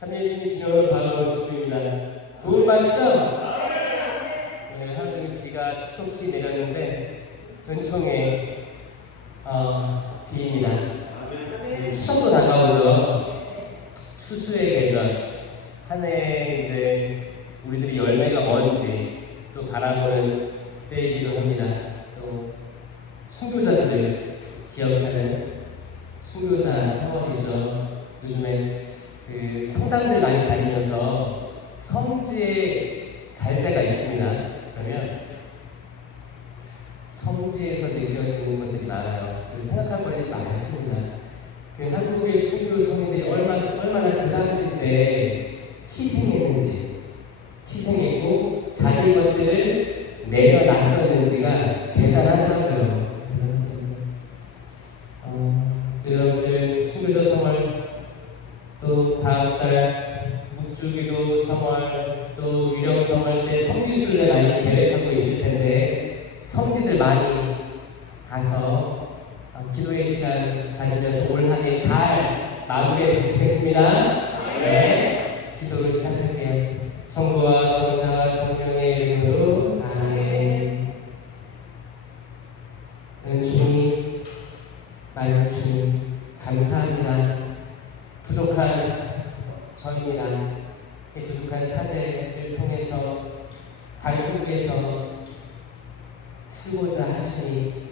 참여해주신 기념을 바라볼 수 있습니다. 좋은 말이죠? 네, 하루종일 비가 촉촉히 내렸는데 은총의 비입니다. 추석도 다가오죠. 추수의 계절. 한 해 이제 우리들이 열매가 뭔지 또 바라보는 때이기도 합니다. 또 순교자들을 기억하는 순교자 세월이죠. 요즘에 그 성당들 많이 다니면서 성지에 갈 때가 있습니다. 그러면 성지에서 느껴지는 것들이 많아요. 생각할 것들이 많습니다. 그 한국의 순교 성인들이 얼마나 그 당시 때 희생했고 자기 것들을 내려놨었는지가 대단하더라고요. 여러분들 순교자 성월 또 다음달 묵주기도 성월 또 유령 성월 때 성지순례 많이 계획하고 있을 텐데 성지들 많이 가서 기도의 시간 가지면서 올 한 해 잘 마무리했으면 좋겠습니다. 네, 기도를 시작할게요. 성부와 성자와 성령의 이름으로 아멘. 은총이 많이 주님 감사합니다. 부족한 저입니다. 이 부족한 사제를 통해서 당신께서 쓰고자 하시니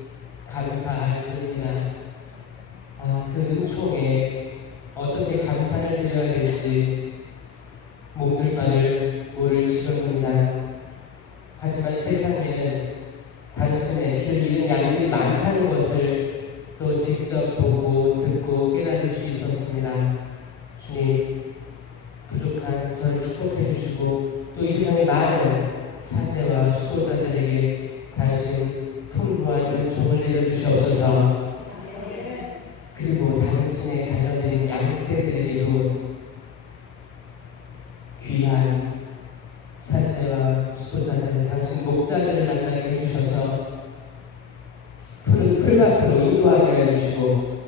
감사드립니다. 그 은총에 어떻게 감사를 드려야 될지 몸둘 바를 모르시렵니다. 하지만 세상에는 당신의 길 잃은 양들이 많다는 것을 또 직접 보고 듣고 깨달을 수 있었습니다. 주님, 부족한 저를 축복해 주시고 또 이 세상의 많은 사제와 수도자들에게 당신 풍부한 은총을 내려주시옵소서. 그리고 당신의 자녀들인 양떼들에게도 귀한 사제와 수도자들, 당신 목자들을 만나게 해주셔서 푸른 풀밭으로 인도하게 해주시고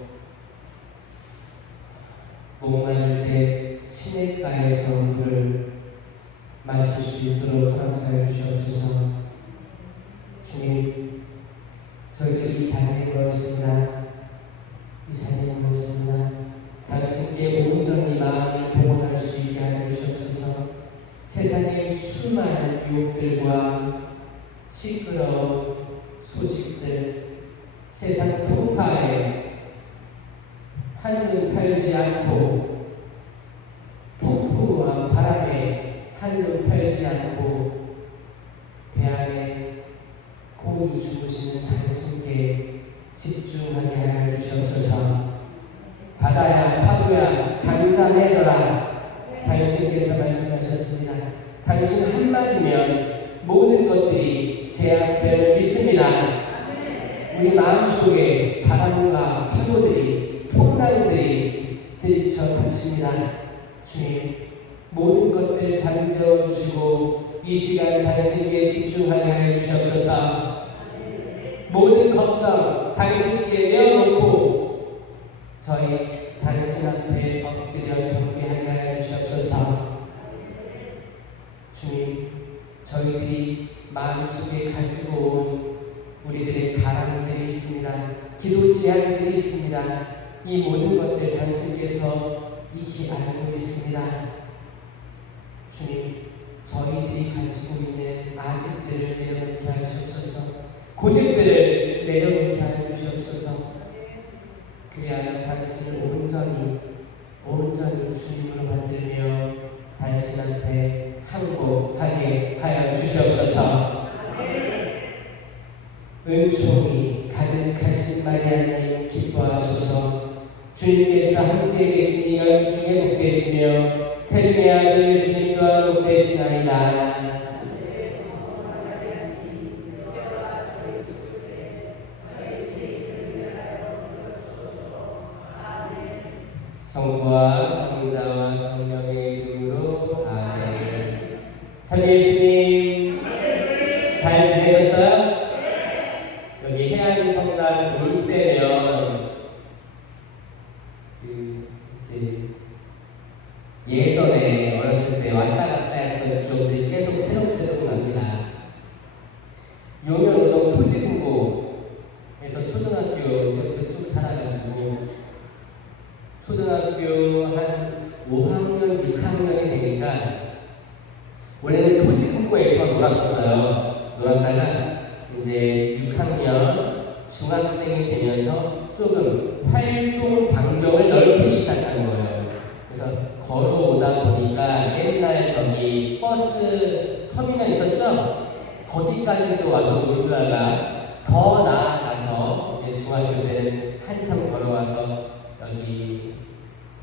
목마를 때 시냇가에서 물을 마실 수 있도록 허락하여 주시옵소서. 주님, 저희들이 이 자리에 모였습니다. 이 자리에 모였습니다. 당신께 온전히 마음을 봉헌할 수 있게 하여 주시옵소서. 세상의 수많은 유혹들과 시끄러운 소식들, 세상 풍파에 한눈 팔지 않고 폭풍과 바람에 한눈 팔지 않고 배 안에 고이 주무시는 당신께 집중하게 하여 주시옵소서. 바다야 파도야 잠잠해져라. 당신께서 말씀하셨습니다. 당신 한마디면 모든 것들이 제압됨을 믿습니다. 우리 마음속에 바람과 파도들이 풍랑들이 들이쳐 닥칩니다. 주님, 모든 것들 잠재워 주시고 이 시간 당신께 집중하게 하여 주시옵소서. 모든 걱정 당신께 내어놓고 저희 당신 앞에 엎드려 경배하게 하여 주시옵소서. 주님, 저희들이 마음속에 가지고 온 우리들의 바람들이 있습니다. 기도 제안들이 있습니다. 이 모든 것들 당신께서 익히 알고 있습니다. 주님, 저희들이 가지고 있는 아직들을 내려놓게 하시옵소서. 고집들을 내려놓게 하여 주시옵소서. 그리하여 당신을 온전히 주님으로 받들며 당신 앞에 항복하게 하여 주시옵소서. 은총이 가득하신 마리아님 기뻐하소서. 주님께서 함께 계시니 연중에 복되시며 태중의 아들 예수님 또한 복되시나이다. 성부와 성자와 성령의 이름으로 아멘. 참예수님 잘 지내셨어요? 여기 해안 성당 올 때면 이제 예전에 어렸을 때 왔다 갔다 했던 기억들이 계속 새록새록 납니다. 용현우동 토지공고에서 초등학교 때부터 쭉 살아가지고 초등학교 한 5학년, 6학년이 되니까 원래는 토지공고에서 놀았었어요. 놀았다가 이제 6학년 중학생이 되면서 조금 활동 반경을 넓히기 시작한 거예요. 그래서 걸어오다 보니까 옛날 저기 버스 터미널 있었죠? 거기까지도 와서 놀다가 더 나아가서 이제 중학교 때는 한참 걸어와서 여기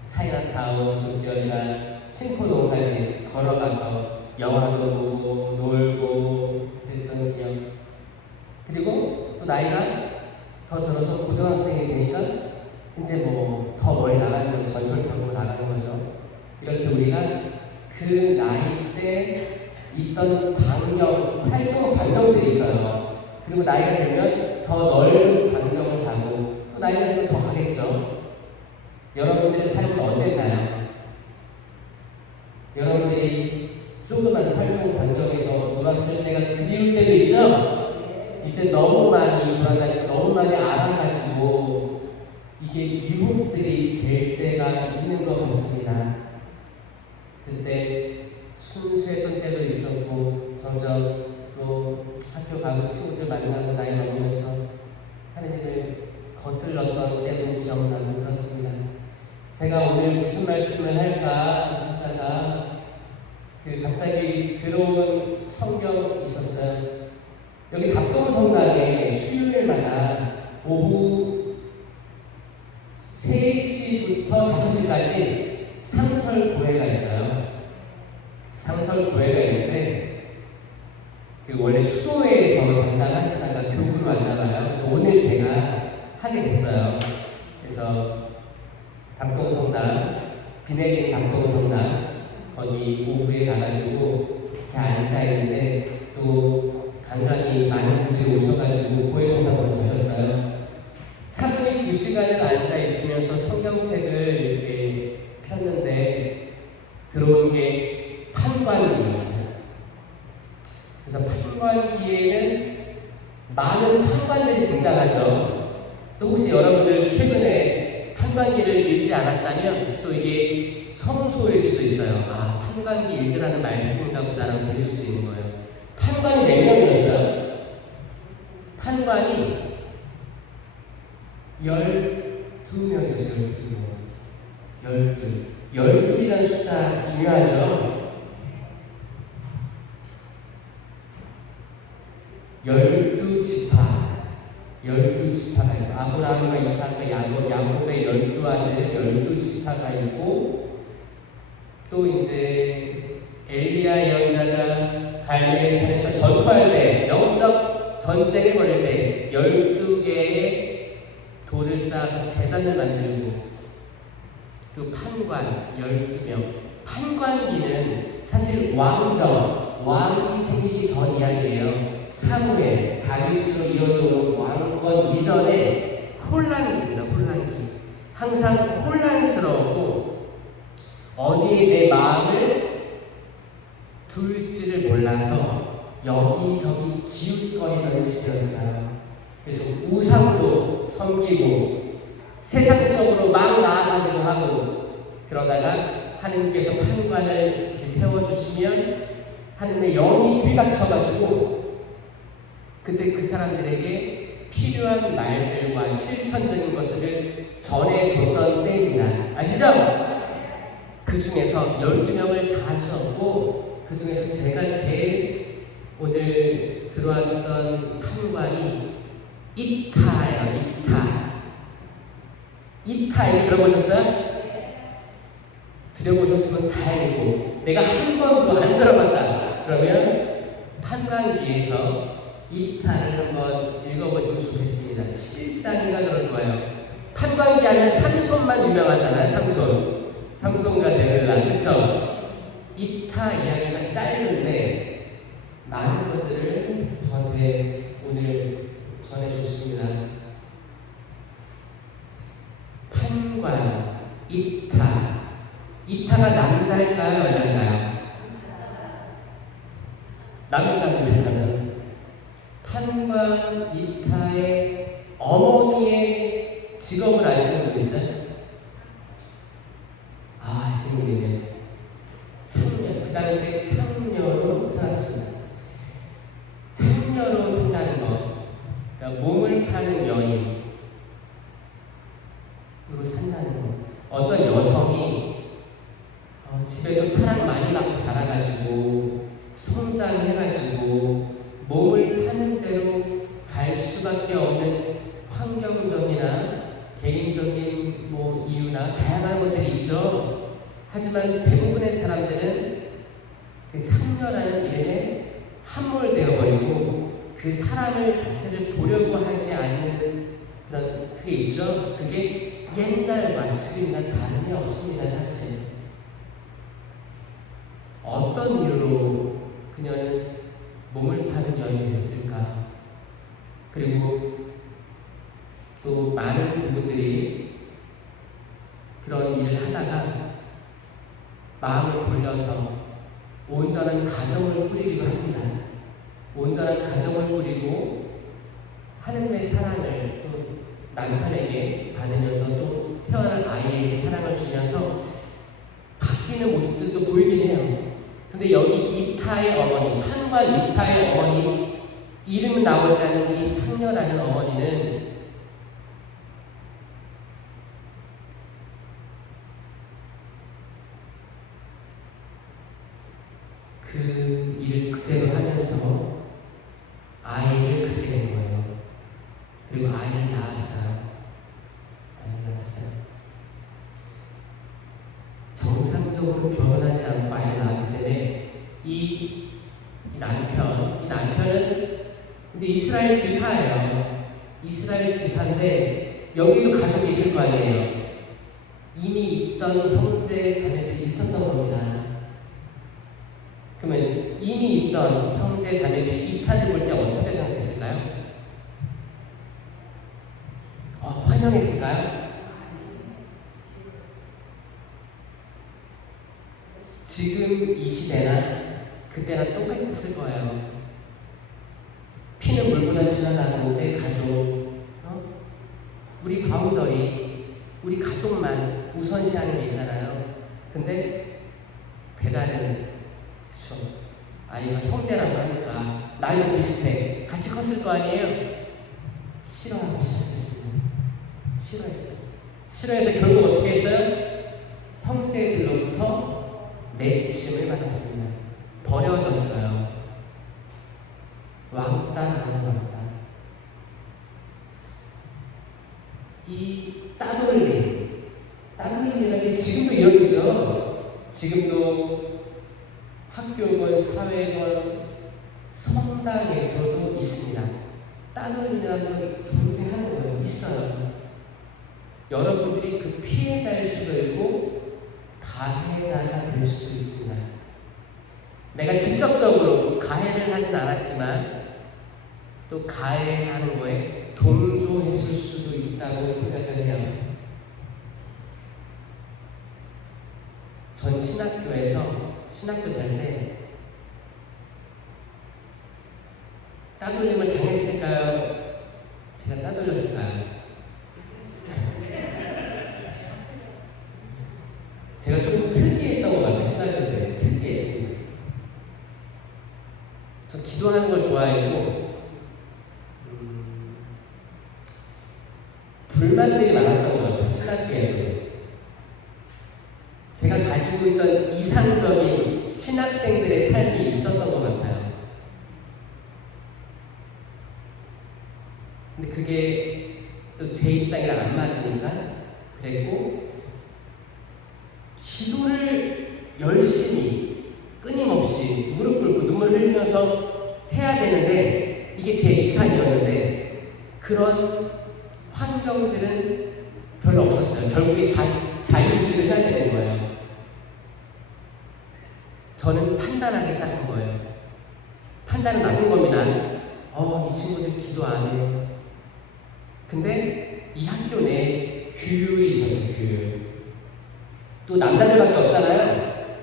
차이나타운 조지현이나 신포동까지 걸어가서 영화도 보고 놀고 그랬던 기억. 그리고 또 나이가 더 들어서 고등학생이 되니까 이제 뭐 더 멀리 나가는 거죠. 전철 타고 나가는 거죠. 이렇게 우리가 그 나이 때 있던 반경, 활동 반경들이 있어요. 그리고 나이가 들면 더 넓은 반경을 가고 또 나이가 들면 더 가겠죠. 여러분들의 삶은 어땠나요? 여러분들이 조그만 활동 반경에서 놀았을 때가 그리울 때도 있죠? 이제 너무 많이 돌아다니고 너무 많이 알아가지고 이게 유혹들이 될 때가 있는 것 같습니다. 그때 순수했던 때도 있었고 점점 또 학교 가고 친구들 만나고 나이 먹으면서 하느님을 거슬렀던 때도 기억나고 그렇습니다. 제가 오늘 무슨 말씀을 할까 하다가 갑자기 들어온 성경이 있었어요. 여기 갑동성당에 수요일마다 오후 3시부터 5시까지 상설교회가 있어요. 상설교회가 있는데 원래 수도회에서 담당하시다가 교구로 왔나봐요. 그래서 오늘 제가 하게 됐어요. 그래서 갑동성당, 비내린 갑동성당 거기 오후에 가가지고 이렇게 앉아있는데 또 간간히 많은 분들이 오셔가지고 고해성당을 보셨어요. 차분히 2시간을 앉아있으면서 성경책을 이렇게 폈는데 들어온 게 판관기였어요. 그래서 판관기에는 많은 판관들이 등장하죠. 또 혹시 여러분들 최근에 판관기를 읽지 않았다면 또 이게 성소일 수도 있어요. 아, 판관기 읽으라는 말씀인가 보다라고 들릴 수도 있는 거예요. 판관이 4명이었어요. 판관이 12명이었어요. 12. 12이라는 숫자 중요하죠? 12지파. 12지파가 있고, 아브라함과 이삭과 야곱의 12아들 12지파가 있고, 또 이제 엘리야 예언자가 갈멜 산에서 전투할 때, 영적 전쟁을 벌일 때 12개의 돌을 쌓아서 제단을 만들고, 그 판관 12명. 판관기는 사실 왕이 생기기 전 이야기예요. 사무엘, 다윗으로 이어져온 왕권 이전에 혼란기입니다. 혼란기. 항상 혼란스러웠고 어디에 내 마음을 둘지를 몰라서 여기저기 기웃거리던 시대였어요. 그래서 우상도 섬기고 세상적으로 막 나아가기도 하고 그러다가 하느님께서 판관을 이렇게 세워주시면 하느님의 영이 들이닥쳐가지고 그때 그 사람들에게 필요한 말들과 실천적인 것들을 전해줬던 때입니다. 아시죠? 그 중에서 12명을 다 주었고 그 중에서 제가 제일 오늘 들어왔던 판관이 이타예요. 이타 들어보셨어요? 들어보셨으면 다행이고 내가 한 번도 안 들어봤다 그러면 판관기에서 이타를 한번 읽어보시면 좋겠습니다. 7장인가 그럴 거예요. 판관기 하면 삼손만 유명하잖아요. 삼손과 데릴라, 그쵸? 이타 이야기가 짧은데 많은 것들을 저한테 오늘 전해줬습니다. 판관, 이타가 남자일 남자인가요? 여자인가요? 남자입니다. 판관 이타의 어머니의 직업을 아시는 분 있어요? 아시는 분이네요. 창녀, 그 당시에 창녀로 살았습니다. 창녀로 산다는 것, 그러니까 몸을 파는 여인으로 산다는 것. 어떤 여성이 집에서 사랑 많이 받고 자라가지고 성장해가지고 몸을 파는 대로 갈 수밖에 없는 환경적이나 개인적인 이유나 다양한 것들이 있죠. 하지만 대부분의 사람들은 그 창녀라는 이름에 함몰되어 버리고 그 사람을 자체를 보려고 하지 않는 그런 그게 있죠. 그게 옛날과 지금이나 다름이 없습니다. 사실 어떤 이유로 그녀는 몸을 파는 여인이 됐을까? 그리고 또 많은 부분들이 그런 일을 하다가 마음을 돌려서 온전한 가정을 꾸리기도 합니다. 온전한 가정을 꾸리고 하느님의 사랑을 또 남편에게 받으면서 또 태어난 아이에게 사랑을 주면서 바뀌는 모습들도 보이긴 해요. 근데 여기 이타의 어머니, 판관 이타의 어머니, 이름은 나오지 않는 이 창녀라는 어머니는 그 일을 그대로 하면서 아이를 갖게 된 거예요. 그리고 아이를 낳았어요. 정상적으로 결혼하지 않고 아이를 낳았기 때문에 이 남편은 이제 이스라엘 지파예요. 이스라엘 지파인데 여기도 가족이 있을 거 아니에요. 이미 있던 형제 자매들이 있었던 겁니다. 그러면 이미 있던 형제 자매들이 입타를 볼 때 어떻게 생각했을까요? 환영했을까요? 지금 이 시대나 그때나 똑같았을 거예요. 피는 물보다 지나가고 내 가족, 우리 바운더리, 우리 가족만 우선시하는 게 있잖아요. 근데 배달은 그쵸, 아이가 형제라고 하니까 나이도 비슷해, 같이 컸을 거 아니에요. 싫어하기 시작했습니다. 싫어해서 결국 어떻게 했어요? 형제들로부터 내침을 받았습니다. 버려졌어요. 왕따 하는 왕따. 이 따돌림이라는 게 지금도 이어지죠. 지금도 학교건 사회건 성당에서도 있습니다. 따돌림이라는 게 존재하는 거예요. 있어요. 여러분들이 그 피해자일 수도 있고 가해자가 될 수도 있습니다. 내가 직접적으로 가해를 하진 않았지만 또 가해하는 거에 동조했을 수도 있다고 생각을 해요. 전 신학교에서 신학교 살 때 따돌림을 당했을까요? 제가 따돌렸을까요? 제가 좀 특이했던 것 같아요. 신학교 때 특이했습니다. 저 기도하는 걸 좋아했고 불만들이 많았던 것 같아요. 신학교에서 제가 가지고 있던 이상적인 신학생들의 삶이 있었던 것 같아요. 근데 그게 또 제 입장이랑 안 맞으니까 그랬고, 기도를 열심히 끊임없이 무릎 꿇고 눈물 흘리면서 해야 되는데 이게 제 이상이었는데 그런 환경들은 별로 없었어요. 결국에 자유주의를 해야 되는 거예요. 저는 판단하기 시작한 거예요. 판단은 나쁜 겁니다. 이 친구들 기도 안 해. 근데 이 학교 내에 규율이 있었어요. 규율. 또 남자들밖에 없잖아요.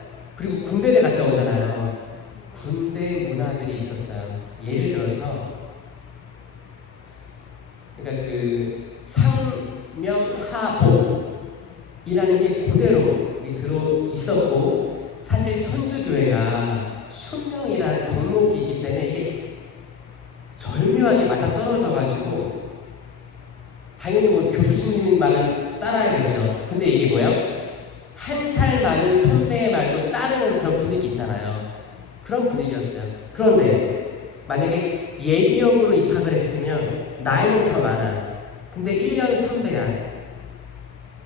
그런 분위기였어요. 그런데 만약에 예비역으로 입학을 했으면 나이는 더 많아. 근데 1년 선배야.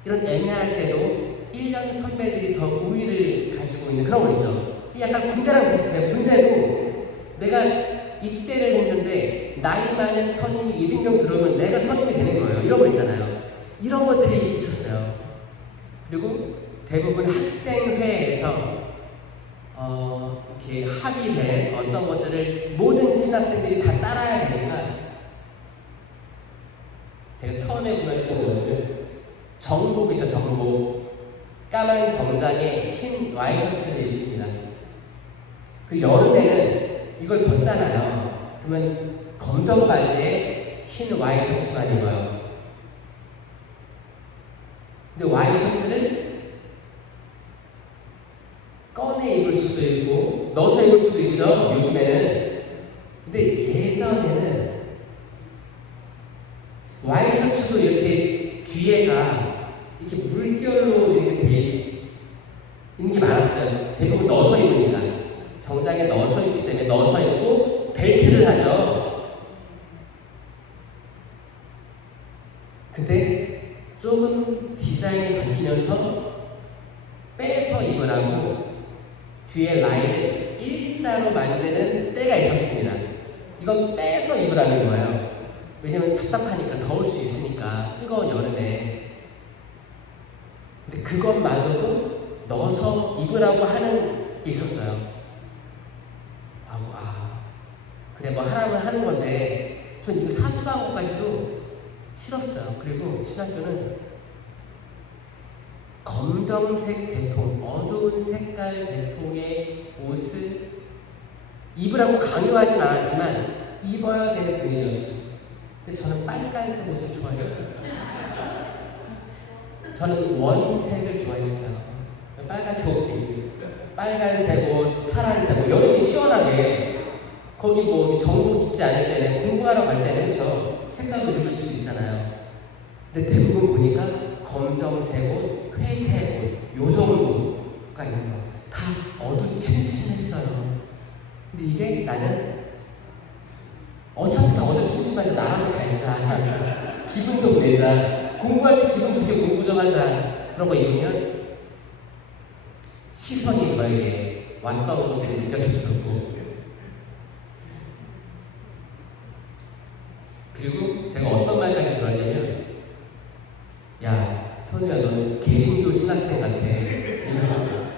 이런 애매할 때도 1년 선배들이 더 우위를 가지고 있는 그런 거 있죠. 약간 군대랑 비슷해요. 군대도 내가 입대를 했는데 나이 많은 선임이 이등병 들어오면 내가 선임이 되는 거예요. 이런 거 있잖아요. 이런 것들이 있었어요. 그리고 대부분 학생회에서 이렇게 합의된 어떤 것들을 모든 신학생들이 다 따라야 되니까 제가 처음에 구매했던 거는 정복이죠. 정복. 까만 정장에 흰 와이셔츠를 입습니다. 그 여름에는 이걸 벗잖아요. 그러면 검정 바지에 흰 와이셔츠만 입어요. 근데 와이셔츠를 꺼내 입을 수도 있고 넣어서 입을 수도 있죠. 요즘에는. 근데 예전에는 와이셔츠도 이렇게 뒤에가 이렇게 물결로 이렇게 돼 있는 게 많았어요. 대부분 넣어서 입으니까. 정장에 넣어서 입기 때문에 넣어서 입고 벨트를 하죠. 근데 조금 디자인이 바뀌면서 빼서 입으라고 뒤에 라인을 일자로 만드는 때가 있었습니다. 이건 빼서 입으라는 거예요. 왜냐면 답답하니까, 더울 수 있으니까, 뜨거운 여름에. 근데 그것마저도 넣어서 입으라고 하는 게 있었어요. 그래 뭐 하라면 하는 건데 전 이거 사수한 것까지도 싫었어요. 그리고 신학교는 검정색 대통, 어두운 색깔 대통의 옷을 입으라고 강요하진 않았지만 입어야 되는 분위기였어요. 근데 저는 빨간색 옷을 좋아했어요. 저는 원색을 좋아했어요. 빨간색 옷, 빨간색 옷, 파란색 옷, 여름이 시원하게. 거기 뭐 정복 입지 않을 때는, 공부하러 갈 때는 저 색깔도 입을 수 있잖아요. 근데 대부분 보니까 검정색 옷, 회색 옷, 요 정도가 있는 거. 다 어두침침했어요. 근데 이게 나는 어차피 다 어두침침하지, 나라도 갈자, 기분 좀 내자, 공부할 때 기분 좋게 공부 좀 하자, 그런 거 입으면 시선이 저에게 왔던 것들을 느꼈었고, 그리고 제가 어떤 말까지 들었냐면, 야, 현우야, 너는 개신교 신학생 같아. 이런 거 들었어요.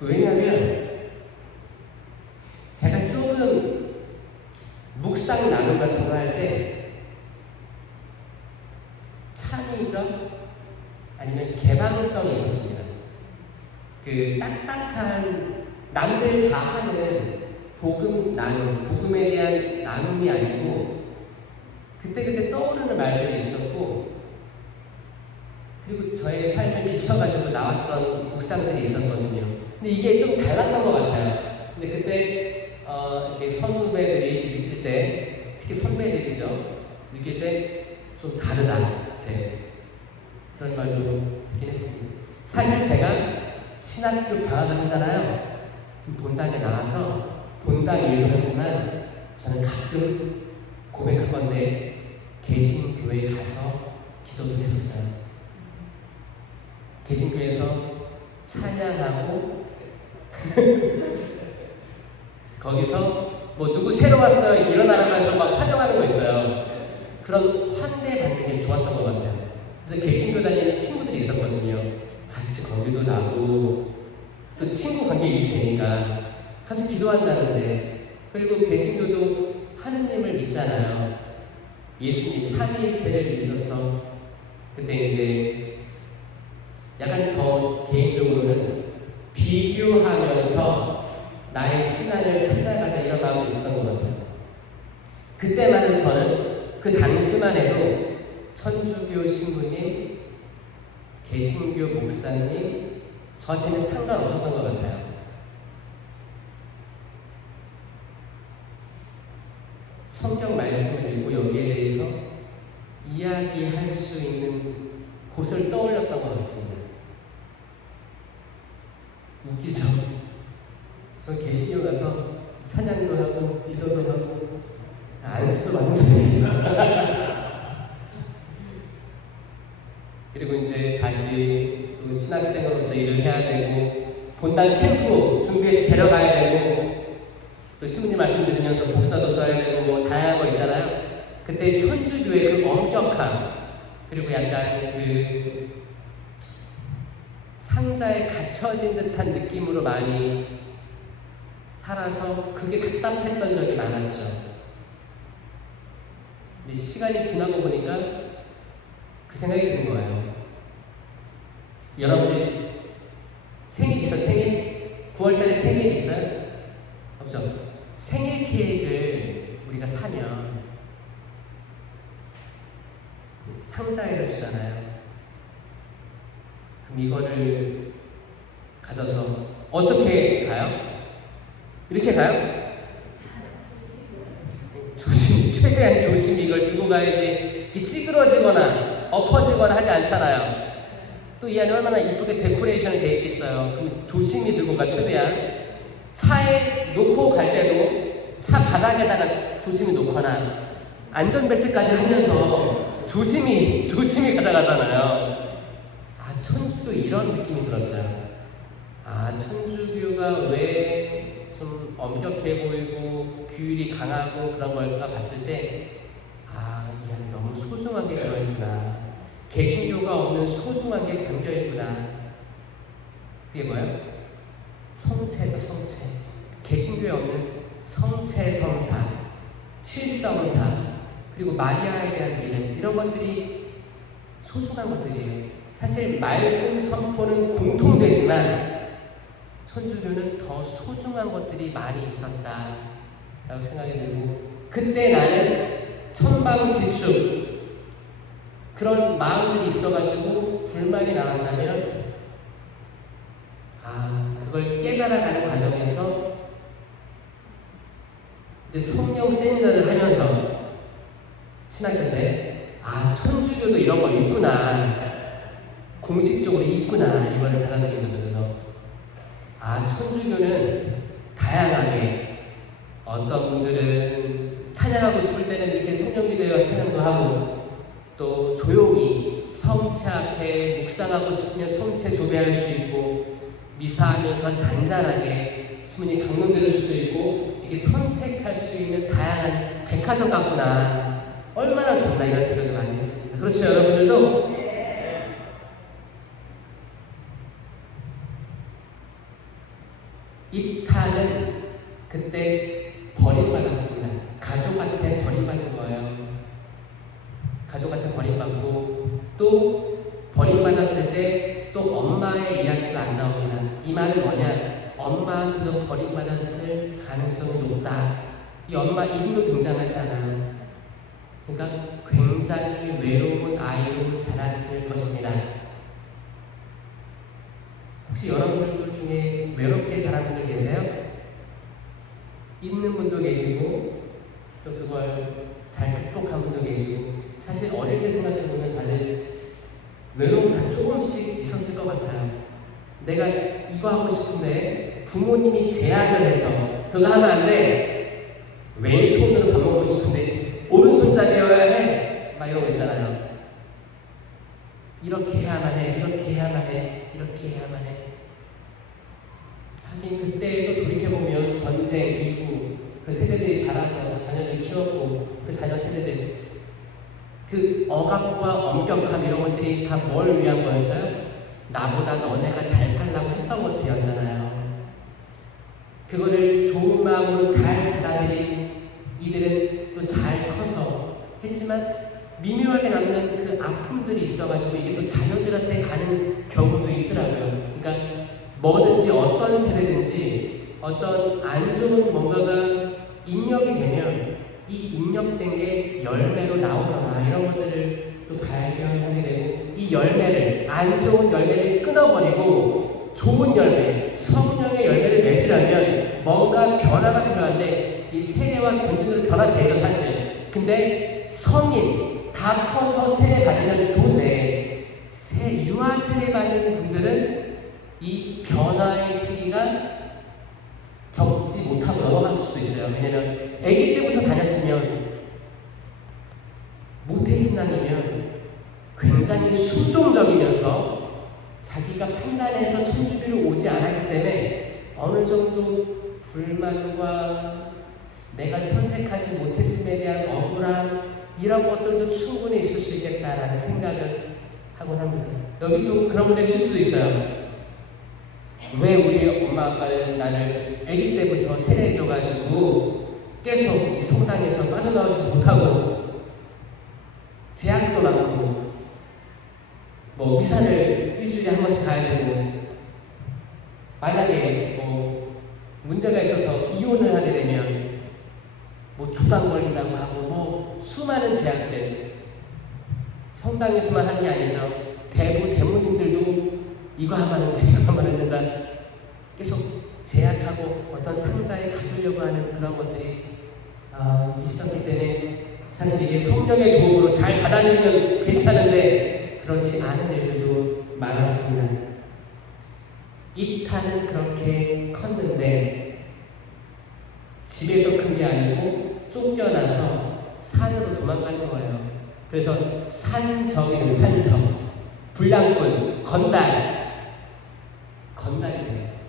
왜냐하면 제가 조금 묵상 나눔 같은 거 할 때 창의적 아니면 개방성이 있었습니다. 그 딱딱한 남들 다 하는 복음 나눔, 복음에 대한 나눔이 아니고 그때그때 떠오르는 말들이 있었고, 그리고 저의 삶을 비춰가지고 나왔던 묵상들이 있었거든요. 근데 이게 좀 달랐던 것 같아요. 근데 그때 이렇게 선후배들이 느낄 때, 특히 선배들이죠, 느낄 때 좀 다르다, 그런 말도 듣긴 했습니다. 사실 제가 신학교 방학을 하잖아요. 본당에 나와서 본당 일도 하지만 저는 가끔 고백하건대 개신교회에 가서 기도를 했었어요. 개신교회에서 찬양하고 거기서 뭐 누구 새로 왔어요 일어나라고 해서 막 환영하는 거 있어요. 그런 환대 받는 게 좋았던 것 같아요. 그래서 개신교 다니는 친구들이 있었거든요. 같이 거기도 나고 또 친구 관계 유지되니까 가서 기도한다는데, 그리고 개신교도 하느님을 믿잖아요. 예수님 삼위일체를 믿어서 그때 이제 약간 저 개인적으로는 비교하면서 나의 시간을 찾아가자 이런 마음이 있었던 것 같아요. 그때만은 저는 그 당시만 해도 천주교 신부님, 개신교 목사님 저한테는 상관없었던 것 같아요. 성경 말씀을 읽고 여기에 대해서 이야기할 수 있는 곳을 떠올렸던 것 같습니다. 웃기죠? 저 개신교 가서 찬양도 하고 기도도 하고 안수도 많은 선생님입니다. 그리고 이제 다시 또 신학생으로서 일을 해야 되고 본당 캠프 준비해서 데려가야 되고 또 신부님 말씀 드리면서 복사도 써야 되고 뭐 다양한 거 있잖아요. 그때 천주교의 그 엄격함 그리고 약간 그 상자에 갇혀진 듯한 느낌으로 많이 살아서 그게 답답했던 적이 많았죠. 근데 시간이 지나고 보니까 그 생각이 드는 거예요. 여러분들 생일 있어? 생일? 9월달에 생일 있어요? 없죠? 생일 케이크를 우리가 사면 상자에다 주잖아요. 그럼 이거를 가져서 어떻게 가요? 이렇게 가요? 최대한 조심히 이걸 두고 가야지 찌그러지거나 엎어지거나 하지 않잖아요. 또 이 안에 얼마나 이쁘게 데코레이션이 되어 있겠어요. 그럼 조심히 들고 가 최대한. 차에 놓고 갈 때도 차 바닥에다가 조심히 놓거나 안전벨트까지 하면서 조심히 가져가잖아요. 천주교 이런 느낌이 들었어요. 천주교가 왜 좀 엄격해 보이고 규율이 강하고 그런 걸까 봤을 때 이 안에 너무 소중한 게 들어있구나. 개신교가 없는 소중한 게 담겨있구나. 그게 뭐예요? 성체죠. 성체. 개신교에 없는 성체성사, 칠성사, 그리고 마리아에 대한 믿음, 이런 것들이 소중한 것들이에요. 사실 말씀 선포는 공통되지만 천주교는 더 소중한 것들이 많이 있었다 라고 생각이 들고, 그때 나는 천방지축 그런 마음들이 있어가지고 불만이 나왔다면 그걸 깨달아가는 과정에서 이제 성령 세미나를 하면서 신학교 때 천주교도 이런 거 있구나, 공식적으로 있구나, 이걸 받아들인 거죠. 그래서 천주교는 다양하게, 어떤 분들은 찬양하고 싶을 때는 이렇게 성령기도회와 찬양도 하고, 또 조용히 성체 앞에 묵상하고 싶으면 성체 조배할 수 있고, 미사하면서 잔잔하게 신부님 강론 들을 수도 있고, 이게 선택할 수 있는 다양한 백화점 같구나, 얼마나 좋나, 이런 생각을 많이 했습니다. 그렇죠, 여러분들도? 입타는 그때 버림받았습니다. 가족한테 버림받은 거예요. 가족한테 버림받고, 또 버림받았을 때 또 엄마의 이야기가 안 나옵니다. 이 말은 뭐냐? 엄마한테도 버림받았을 가능성이 높다. 이 엄마 이름도 등장하지 않아요. 그러니까 굉장히 외로운 아이로 자랐을 것입니다. 혹시 여러분들 중에 외롭게 자란 분들 계세요? 있는 분도 계시고, 또 그걸 잘 극복한 분도 계시고, 사실 어릴 때 생각해보면 다들 외로움이 조금씩 있었을 것 같아요. 내가 이거 하고 싶은데 부모님이 제한을 해서 그거 하면 안 돼. 왼손으로 밥 먹고 싶은데 오른손잡이여야 해. 막 이런 거 있잖아요. 이렇게 해야만 해, 이렇게 해야만 해, 이렇게 해야만 해. 하긴 그때도 돌이켜보면 전쟁 이후 그 세대들이 자라서 자녀들 키웠고, 그 자녀 세대들 그 억압과 엄격함 이런 것들이 다 뭘 위한 거였어요? 나보다 너네가 잘 살라고 했던 것들이었잖아요. 그거를 좋은 마음으로 잘 받아들인 이들은 또 잘 커서 했지만, 미묘하게 남는 그 아픔들이 있어가지고 이게 또 자녀들한테 가는 경우도 있더라고요. 그러니까 뭐든지 어떤 세대든지 어떤 안 좋은 뭔가가 입력이 되면 이 입력된 게 열매로 나오거나 이런 것들을 또 발견하게 되고, 이 열매를, 안 좋은 열매를 끊어버리고 좋은 열매, 성령의 열매를 맺으려면 뭔가 변화가 필요한데, 이 세대와 견주는 변화되죠 사실. 근데 성인 다 커서 세례 받으면 좋은데, 유아 세례 받은 분들은 이 변화의 시기가 있어요. 왜냐면 아기 때부터 다녔으면 모태신앙이면 굉장히 순종적이면서 자기가 판단해서 천주교로 오지 않았기 때문에 어느 정도 불만과 내가 선택하지 못했음에 대한 억울함 이런 것들도 충분히 있을 수 있겠다라는 생각을 하곤 합니다. 여기도 그런 분들 있을 수도 있어요. 왜 우리 엄마 아빠는 나를 아기 때부터 세례해줘가지고 계속 이 성당에서 빠져나오지 못하고 제약도 많고 뭐 미사를 일주일에 한 번씩 가야 되고 만약에 뭐 문제가 있어서 이혼을 하게 되면 뭐 조당 걸린다고 하고 뭐 수많은 제약들 성당에서만 하는 게 아니죠. 대부님들도 이거 하면 안 된다, 이거 하면 안 된다 계속 제약하고 어떤 상자에 가두려고 하는 그런 것들이 있었기 때문에 사실 이게 성령의 도움으로 잘 받아들이면 괜찮은데 그렇지 않은 일들도 많았습니다. 입타는 그렇게 컸는데 집에서 큰 게 아니고 쫓겨나서 산으로 도망가는 거예요. 그래서 산적이에요. 산적 불량꾼 건달이래요.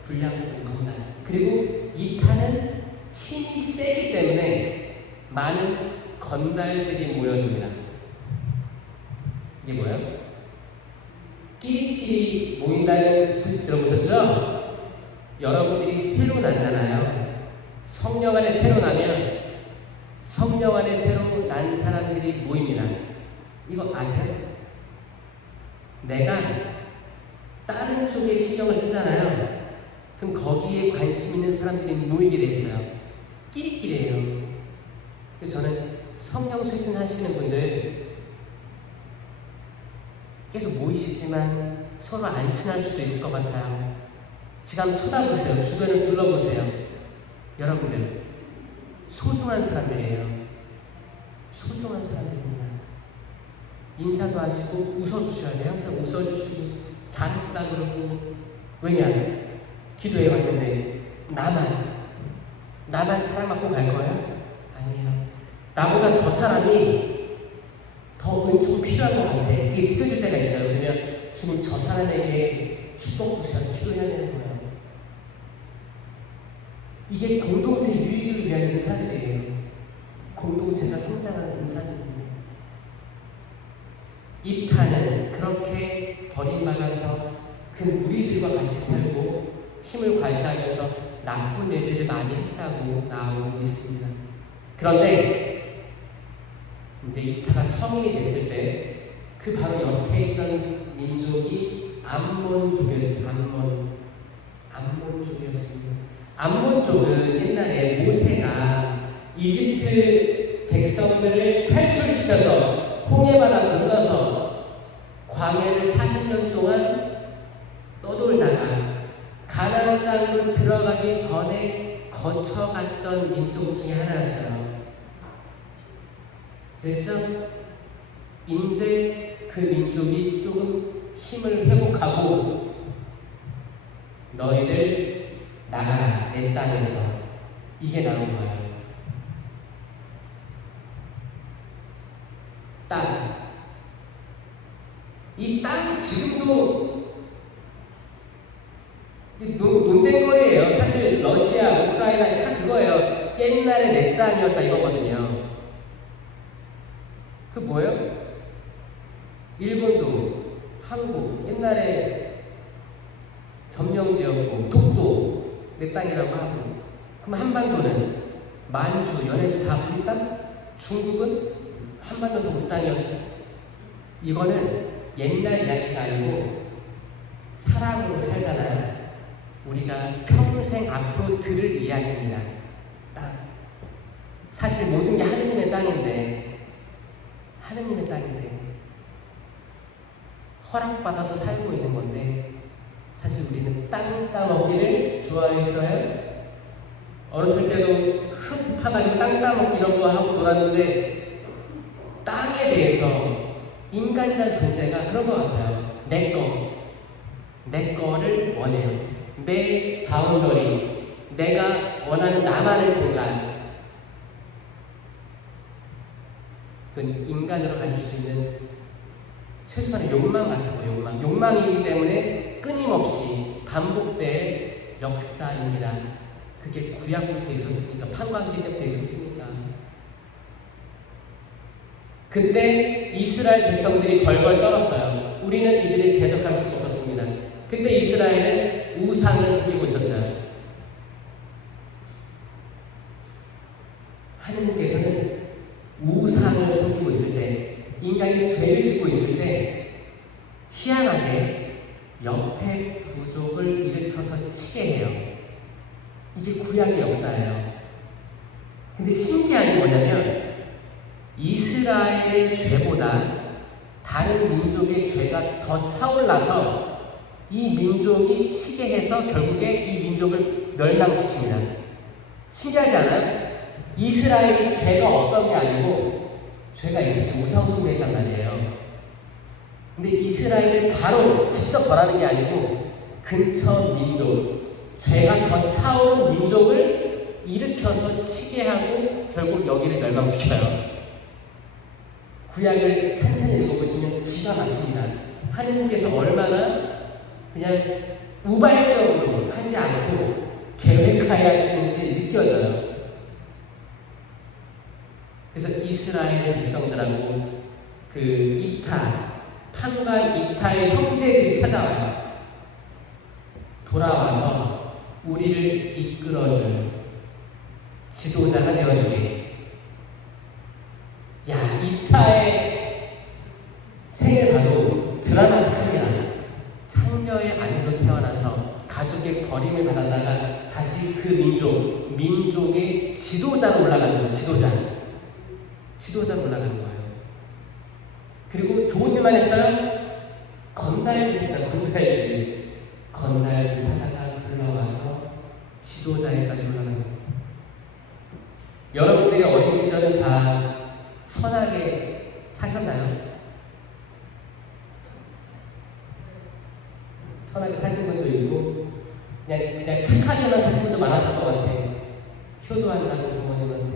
불량꾼 건달. 그리고 입타는 힘이 세기 때문에 많은 건달들이 모여듭니다. 이게 뭐예요? 끼리끼리 모인다는 소식 들어보셨죠? 여러분들이 새로 나잖아요. 성령 안에 새로 나면 성령 안에 새로 난 사람들이 모입니다. 이거 아세요? 내가 다른 쪽에 신경을 쓰잖아요. 그럼 거기에 관심 있는 사람들이 모이게 돼 있어요. 끼리끼리예요. 그래서 저는 성령 쇄신하시는 분들 계속 모이시지만 서로 안 친할 수도 있을 것 같아요. 지금 한번 쳐다보세요. 주변을 둘러보세요. 여러분들 소중한 사람들이에요. 소중한 사람들입니다. 인사도 하시고 웃어주셔야 돼요. 항상 웃어주시고 잘했다 그러고. 왜냐? 기도해 왔는데 나만 사랑받고 갈 거야? 아니에요. 나보다 저 사람이 더 은총 필요한 것 같아. 이게 느껴질 때가 있어요. 그러면 주님 저 사람에게 축복 주셔서 기도해야 되는 거예요. 이게 공동체 유익을 위한 인사들이에요. 공동체가 성장하는 인사들입니다. 입타는 그렇게 버림받아서 그 무리들과 같이 살고 힘을 과시하면서 나쁜 일들을 많이 했다고 나오고 있습니다. 그런데 이제 입타가 성인이 됐을 때 그 바로 옆에 있던 민족이 암몬족이었어요. 암몬족이었습니다. 암몬족은 옛날에 모세가 이집트 백성들을 탈출시켜서 홍해바다 건너서 광야를 40년 동안 떠돌다가 가나안 땅으로 들어가기 전에 거쳐갔던 민족 중에 하나였어요. 그래서 이제 그 민족이 조금 힘을 회복하고 너희들 나가라 내 땅에서 이게 나온 거예요. 땅. 이 땅 지금도 논쟁거리예요. 사실 러시아, 우크라이나 다 그거예요. 옛날에 내 땅이었다 이거거든요. 그 뭐예요? 일본도, 한국 옛날에 점령지였고 독도 내 땅이라고 하고, 그럼 한반도는 만주, 연해주 다 우리 땅? 중국은 한반도도 우리 땅이었어요. 이거는 옛날 이야기가 아니고 사람으로 살잖아요. 우리가 평생 앞으로 들을 이야기입니다. 땅. 사실 모든 게 하느님의 땅인데 허락받아서 살고 있는 건데 사실 우리는 땅 따먹기를 좋아하기 싫어요? 어렸을 때도 흙 파가지고 땅 따먹기 이런 거 하고 놀았는데 땅에 대해서 인간이라는 존재가 그런 것 같아요. 내 거를 원해요. 내 바운더리, 내가 원하는 나만의 공간, 그건 인간으로 가질 수 있는 최소한의 욕망 같은 거예요. 욕망이기 때문에 끊임없이 반복될 역사입니다. 그게 구약부터 있었으니까, 판관기 때부터 있었으니까. 근데 이스라엘 백성들이 벌벌 떨었어요. 우리는 이들을 대적할 수 없었습니다. 그때 이스라엘은 우상을 섬기고 있었어요. 하느님께서는 우상을 섬기고 있을 때, 인간이 죄를 짓고 있을 때 희한하게 옆에 부족을 일으켜서 치게 해요. 이게 구약의 역사예요. 근데 신기한 게 뭐냐면 이스라엘의 죄보다 다른 민족의 죄가 더 차올라서 이 민족이 치게 해서 결국에 이 민족을 멸망시킵니다. 신기하지 않아요? 이스라엘이 죄가 어떤 게 아니고 죄가 있었어요. 우상숭배했단 말이에요. 근데 이스라엘을 바로 직접 벌하는 게 아니고 근처 민족, 죄가 더 차오른 민족을 일으켜서 치게 하고 결국 여기를 멸망시켜요. 구약을 찬찬히 읽어보시면 기가 막힙니다. 하느님께서 얼마나 그냥 우발적으로 하지 않고 계획하여 하시는지 느껴져요. 그래서 이스라엘의 백성들하고 그 이타, 판관 이타의 형제들이 찾아와요. 돌아와서 우리를 이끌어줄 지도자가 되어주게. 야, 이타의 생을 봐도 드라마틱합니다. 창녀의 아내로 태어나서 가족의 버림을 받았다가 다시 그 민족의 지도자로 올라가는 거예요. 지도자로 올라가는 거예요. 그리고 좋은 일만 했어요? 건달질 했어요. 건달질 하다가 불러와서 지도자에까지 올라가는 거예요. 여러분들의 어린 시절은 다 선하게 사셨나요? 선하게 사신 분도 있고 그냥 착하게만 사신 분도 많았을 것 같아요. 효도한다고 부모님한테.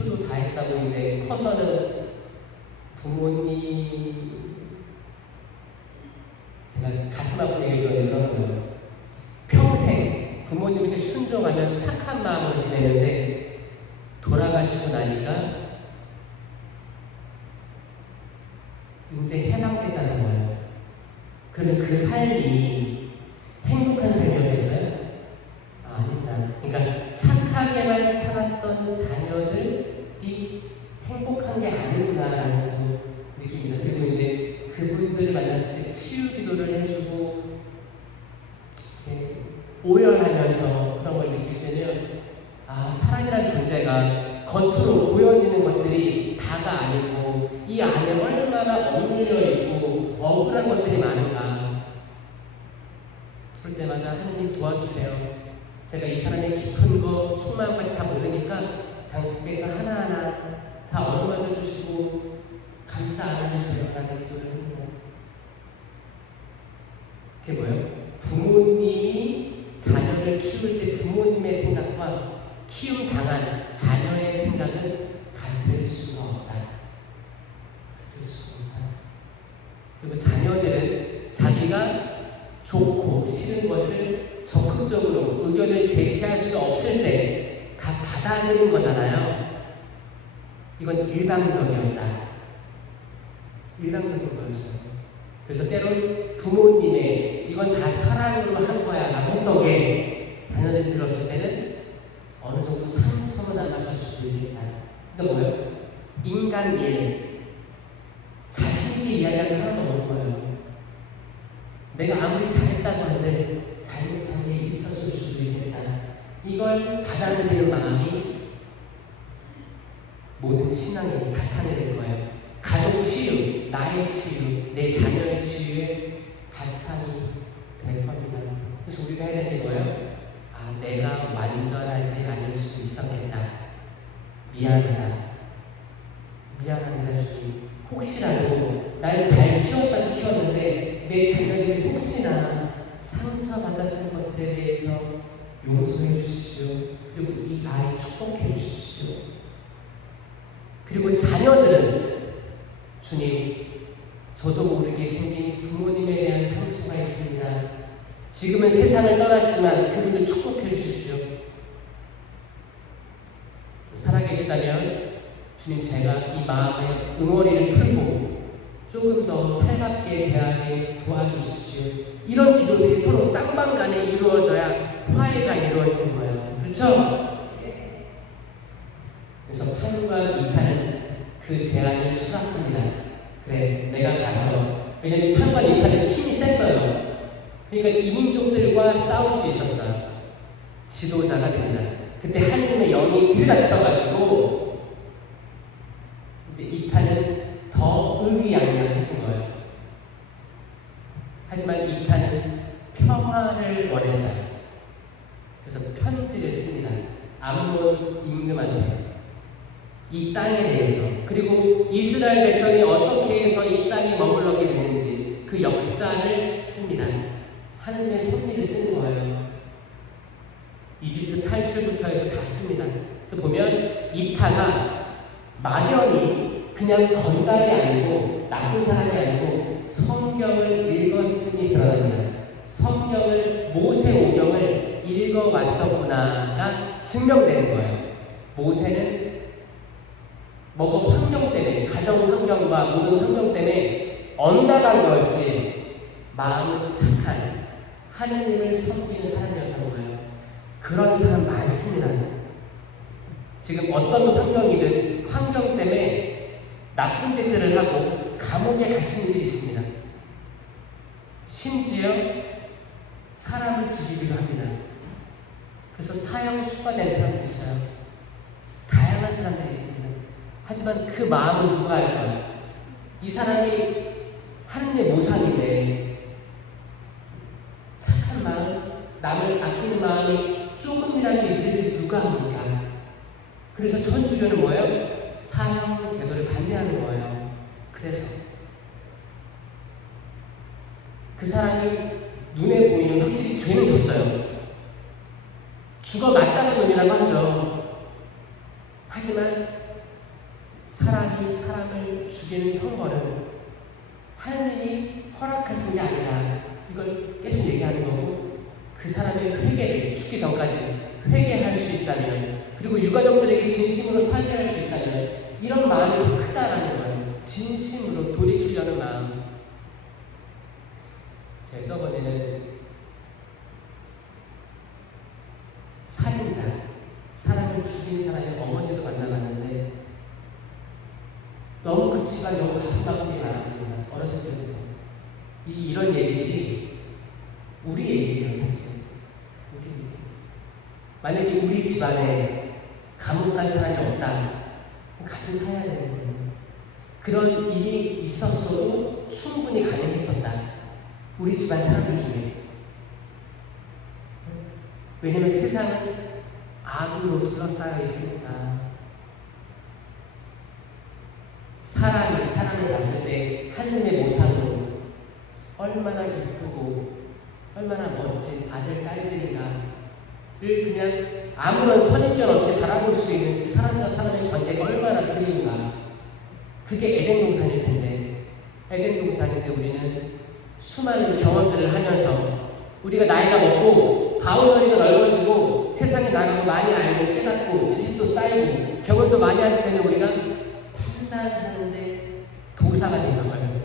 효도 다 했다고 이제 커서는 부모님, 제가 가슴 아픈 얘기를 전해드리는 거예요. 평생 부모님에게 순종하면 착한 마음으로 지내는데 돌아가시고 나니까 이제 해방됐다는 거예요. 그럼 그 삶이 행복한 삶이었겠어요? 아닙니다. 그러니까 착하게만 살았던 자녀들이 행복한 게 아니구나라는 느낍니다. 그리고 이제 그분들을 만났을 때 치유 기도를 해주고 오열하면서 그런 걸 느낄 때는 사랑이라는 존재가 겉으로 보여지는 것들이 다가 아니고 이 안에 얼마나 억눌려 있고 억울한 것들이 많은가. 그럴 때마다 하나님 도와주세요. 제가 이 사람의 깊은 거, 속마음까지 다 모르니까 당신께서 하나하나 다 어루만져 주시고 감싸 안아주세요 라는 기도를 합니다. 그게 뭐예요? 부모님이 자녀를 키울 때 부모님의 생각과 키움 당한 자녀의 생각은 같을 수가 없다. 그리고 자녀들은 자기가 좋고 싫은 것을 적극적으로 의견을 제시할 수 없을 때 다 받아들인 거잖아요. 이건 일방적이었다. 일방적인 거였어요. 그래서 때론 부모님의 이건 다 사랑으로 한 거야 라고 했던 게 자녀들이 들었을 때는 어느 정도 상처로 남았을 수도 있겠다. 그러니까 뭐예요? 인간 일, 자신의 이야기가 하나도 없는 거예요. 내가 아무리 잘했다고 하는데 잘못한 게 있었을 수도 있겠다. 이걸 받아들이는 마음이 모든 신앙의 바탕이 될 거예요. 가족 치유, 나의 치유, 내 자녀의 치유의 바탕이 될 겁니다. 그래서 우리가 해야 되는 거예요. 내가 완전하지 않을 수 있었겠다. 미안하다. 미안합니다, 주님. 혹시라도 날 잘 키웠다고 키웠는데 내 자녀들이 혹시나 상처받았을 것들에 대해서 용서해 주십시오. 그리고 이 아이 축복해 주십시오. 그리고 자녀들은 주님, 저도 모르게 생긴 부모님에 대한 상처가 있습니다. 지금은 세상을 떠났지만 그분들 축복해 주십시오. 살아계시다면 주님, 제가 이 마음의 응어리를 풀고 조금 더 살갑게 대하게 도와주십시오. 이런 기도들이 서로 쌍방간에 이루어져야 화해가 이루어지는 거예요. 그렇죠? 그래서 판과 이판은 그 제안을 수락합니다. 그래, 내가 가서. 왜냐면 판과 이판은 힘이 셌어요. 그러니까 이민족들과 싸울 수 있었어요. 지도자가 됩니다. 그때 하느님의 영이 들이닥쳐가지고 이제 이판은 더 의기양양해진 거예요. 하지만 이판은 평화를 원했어요. 그래서 편지를 씁니다. 암몬 임금한테 이 땅에 대해서, 그리고 이스라엘 백성이 어떻게 해서 이 땅에 머물러게 됐는지 그 역사를 씁니다. 하느님의 섭리를 쓰는 거예요. 이집트 탈출부터 해서 다 씁니다. 보면 이파가 막연히 그냥 건달이 아니고 나쁜 사람이 아니고 성경을 읽었으니 드러납니다. 성경을, 모세오경을 읽어왔었구나가 증명되는 거예요. 모세는 뭐 환경 때문에, 가정 환경과 모든 환경 때문에 엇나간 거였지 마음은 착한 하느님을 섬기는 사람이었던 거예요. 그런 사람 많습니다. 지금 어떤 환경이든 환경 때문에 나쁜 짓들을 하고 감옥에 갇힌 이들이 있습니다. 심지어 사람을 죽이기도 합니다. 그래서 사형 수감된 사람도 있어요. 다양한 사람들이 있습니다. 하지만 그 마음은 누가 알까요? 이 사람이 하느님의 모상인데 착한 마음, 남을 아끼는 마음이 조금이라도 있을지 누가 합니까? 그래서 천주교는 뭐예요? 사형 제도를 반대하는 거예요. 그래서 그 사람이 눈에 보이는 확실히 죄는 졌어요. 죽어 맞다는 놈이라고 하죠. 하지만 사람이 사람을 죽이는 형벌은 하느님이 허락하신 게 아니라, 이걸 계속 얘기하는 거고, 그 사람의 회개를 죽기 전까지 회개할 수 있다면, 그리고 유가족들에게 진심으로 사죄할 수 있다면, 이런 마음이 더 크다라는 거예요. 진심으로 돌이키려는 마음. 제가 저번에는 살인자, 사람을 죽인 사람의 어머니도 만나봤는데 너무 그 집안 너무 가슴 아픈 게 많았습니다. 어렸을 때부터. 이런 얘기들이 우리 얘기예요, 사실. 우리 얘기. 만약에 우리 집안에 감옥 간 사람이 없다, 같은 사야 되는 거예요. 그런 일이 있었어도 충분히 가능했었다. 우리 집안 사람들 중에. 왜냐면 세상은 악으로 둘러싸여 있으니까. 사람이 사람을 봤을 때 하느님의 모상으로 얼마나 이쁘고 얼마나 멋진 아들, 딸들인가를 그냥 아무런 선입견 없이 바라볼 수 있는 그 사람과 사람의 관계가 얼마나 그리운가. 그게 에덴 동산일 텐데, 에덴 동산인데 우리는 수많은 경험들을 하면서 우리가 나이가 먹고 바운더리가 넓어지고 세상에 나가고 많이 알고 깨닫고 지식도 쌓이고 경험도 많이 하기 때문에 우리가 판단하는데 도사가 된 거예요.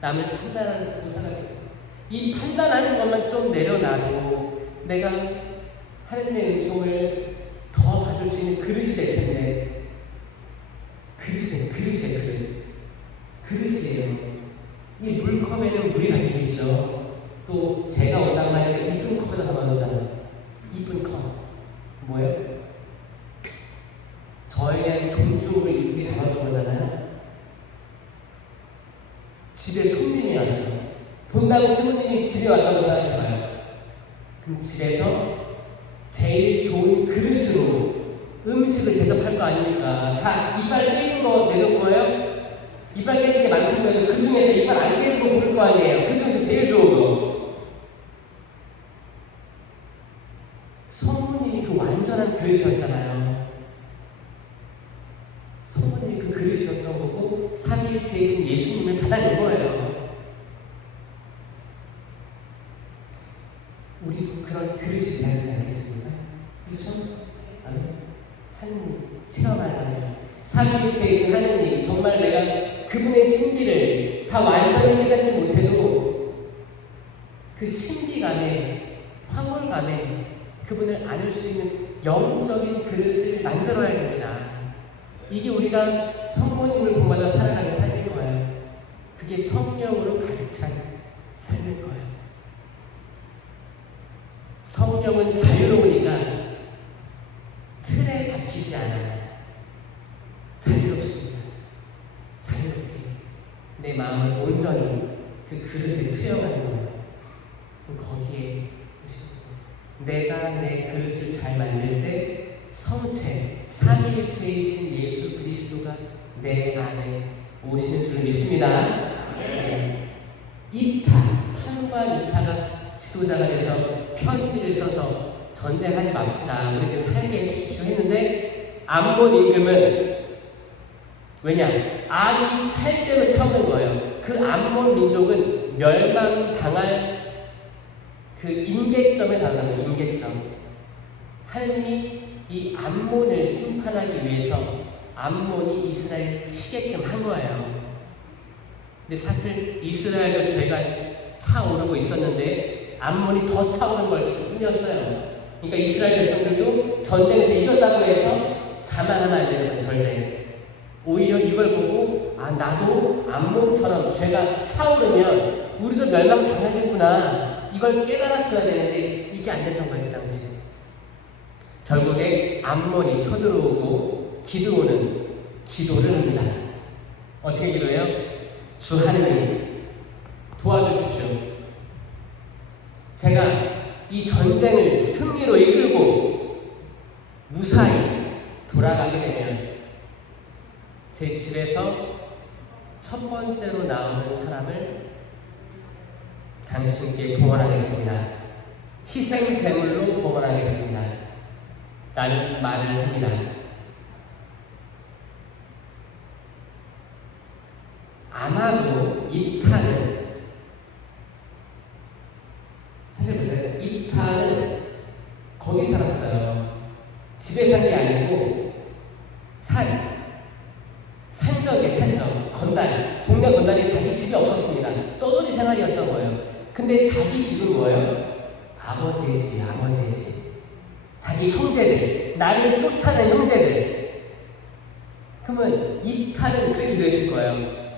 남을 판단하는 도사가 된 거예요. 이 판단하는 것만 좀 내려놔도 내가 하느님의 은총을 더 받을 수 있는 그릇이 될 텐데, 그릇이에요. 이 물컵에는 물이 담겨 있죠. 또 제가 오단 말에 이쁜 컵에다 담아놓잖아요. 이쁜 컵. 뭐예요? 저에 대한 존중을 이쁘게 담아준 거잖아요. 집에 손님이 왔어. 본당 신부님이 집에 왔다고 생각해봐요. 그럼 집에서 제일 좋은 그릇으로 음식을 대접할 거 아닙니까? 다 이빨 깨진 거 내놓을 거예요? 이빨 깨진 게 많은 거예요. 그 중에서 이빨 안 깨진 거 고를 거 아니에요? 그 중에서 제일 좋은 거. 성모님이 그 완전한 그릇이었잖아요. 우리도 그런 그릇이 되지 않겠습니까? 그렇죠? 아멘. 하느님 체험하려면 사기일체이신 하느님, 정말 내가 그분의 신비를 다 완전히 깨닫지 못해도 그 신비감에, 황홀감에 그분을 안을 수 있는 영적인 그릇을 만들어야 됩니다. 이게 우리가 성모님을 본받아 살아가는 삶일 거예요. 그게 성령으로 가득 찬 삶일 거예요. 성령은 자유로우니까 틀에 박히지 않아요. 자유롭습니다. 자유롭게 내 마음을 온전히 그 그릇에 투영하는 거예요. 거기에 내가 내 그릇을 잘 만들 때 성체, 삼위일체이신 예수 그리스도가 내 안에 오시는 줄 믿습니다. 네. 이타, 판과 이타가 지도자가 돼서 편지를 써서 전쟁하지 맙시다, 우리들 살게 해주십시오 했는데, 암몬 임금은 왜냐? 악이 살 대로 차오는 거예요. 그 암몬 민족은 멸망당할 그 임계점에 달하는 임계점. 하느님이 이 암몬을 심판하기 위해서 암몬이 이스라엘을 치게끔 한 거예요. 근데 사실 이스라엘도 죄가 차오르고 있었는데 암몬이 더 차오른 걸 뿐이었어요. 그러니까 이스라엘 백성들도 전쟁에서 이겼다고 해서 자만하면 안 되는 거예요. 절대. 오히려 이걸 보고 나도 암몬처럼 죄가 차오르면 우리도 멸망당하겠구나, 이걸 깨달았어야 되는데 이게 안 됐던 거예요. 그 당시 결국에 암몬이 쳐들어오고 기드온은 기도를 합니다. 어떻게 기도해요? 주 하느님 도와주십시오. 제가 이 전쟁을 승리로 이끌고 무사히 돌아가게 되면 제 집에서 첫 번째로 나오는 사람을 당신께 봉헌하겠습니다. 희생 제물로 봉헌하겠습니다. 라는 말을 합니다. 아마도 이타는, 사실 보세요, 이타는 거기 살았어요. 집에 산 게 아니고 산적이에요. 산적, 건달, 동네 건달이 자기 집이 없었습니다. 떠돌이 생활이었던 거예요. 근데 자기 집은 뭐예요? 아버지의 집, 아버지의 집. 자기 형제들, 나를 쫓아낸 형제들. 그러면 이탈은 그렇게 기도했을 거예요.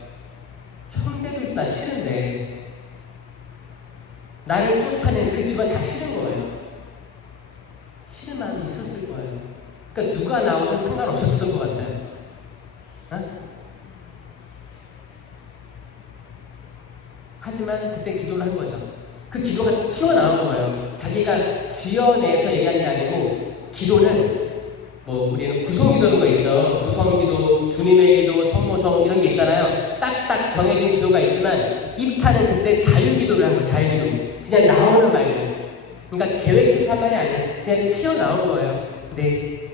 형제들도 나 싫은데 나를 쫓아낸 그 집안 다 싫은 거예요. 싫은 마음이 있었을 거예요. 그러니까 누가 나오든 상관없었을 것 같아요. 하지만 그때 기도를 한 거죠. 그 기도가 튀어나온 거예요. 자기가 지어내서 얘기한 게 아니고, 기도는 우리는 구성기도는 거 있죠. 구성기도, 주님의 기도, 성모성 이런 게 있잖아요. 딱딱 정해진 기도가 있지만, 입타는 그때 자유기도를 한 거예요. 자유기도. 그냥 나오는 말들. 그러니까 계획해서 한 말이 아니라 그냥 튀어나온 거예요.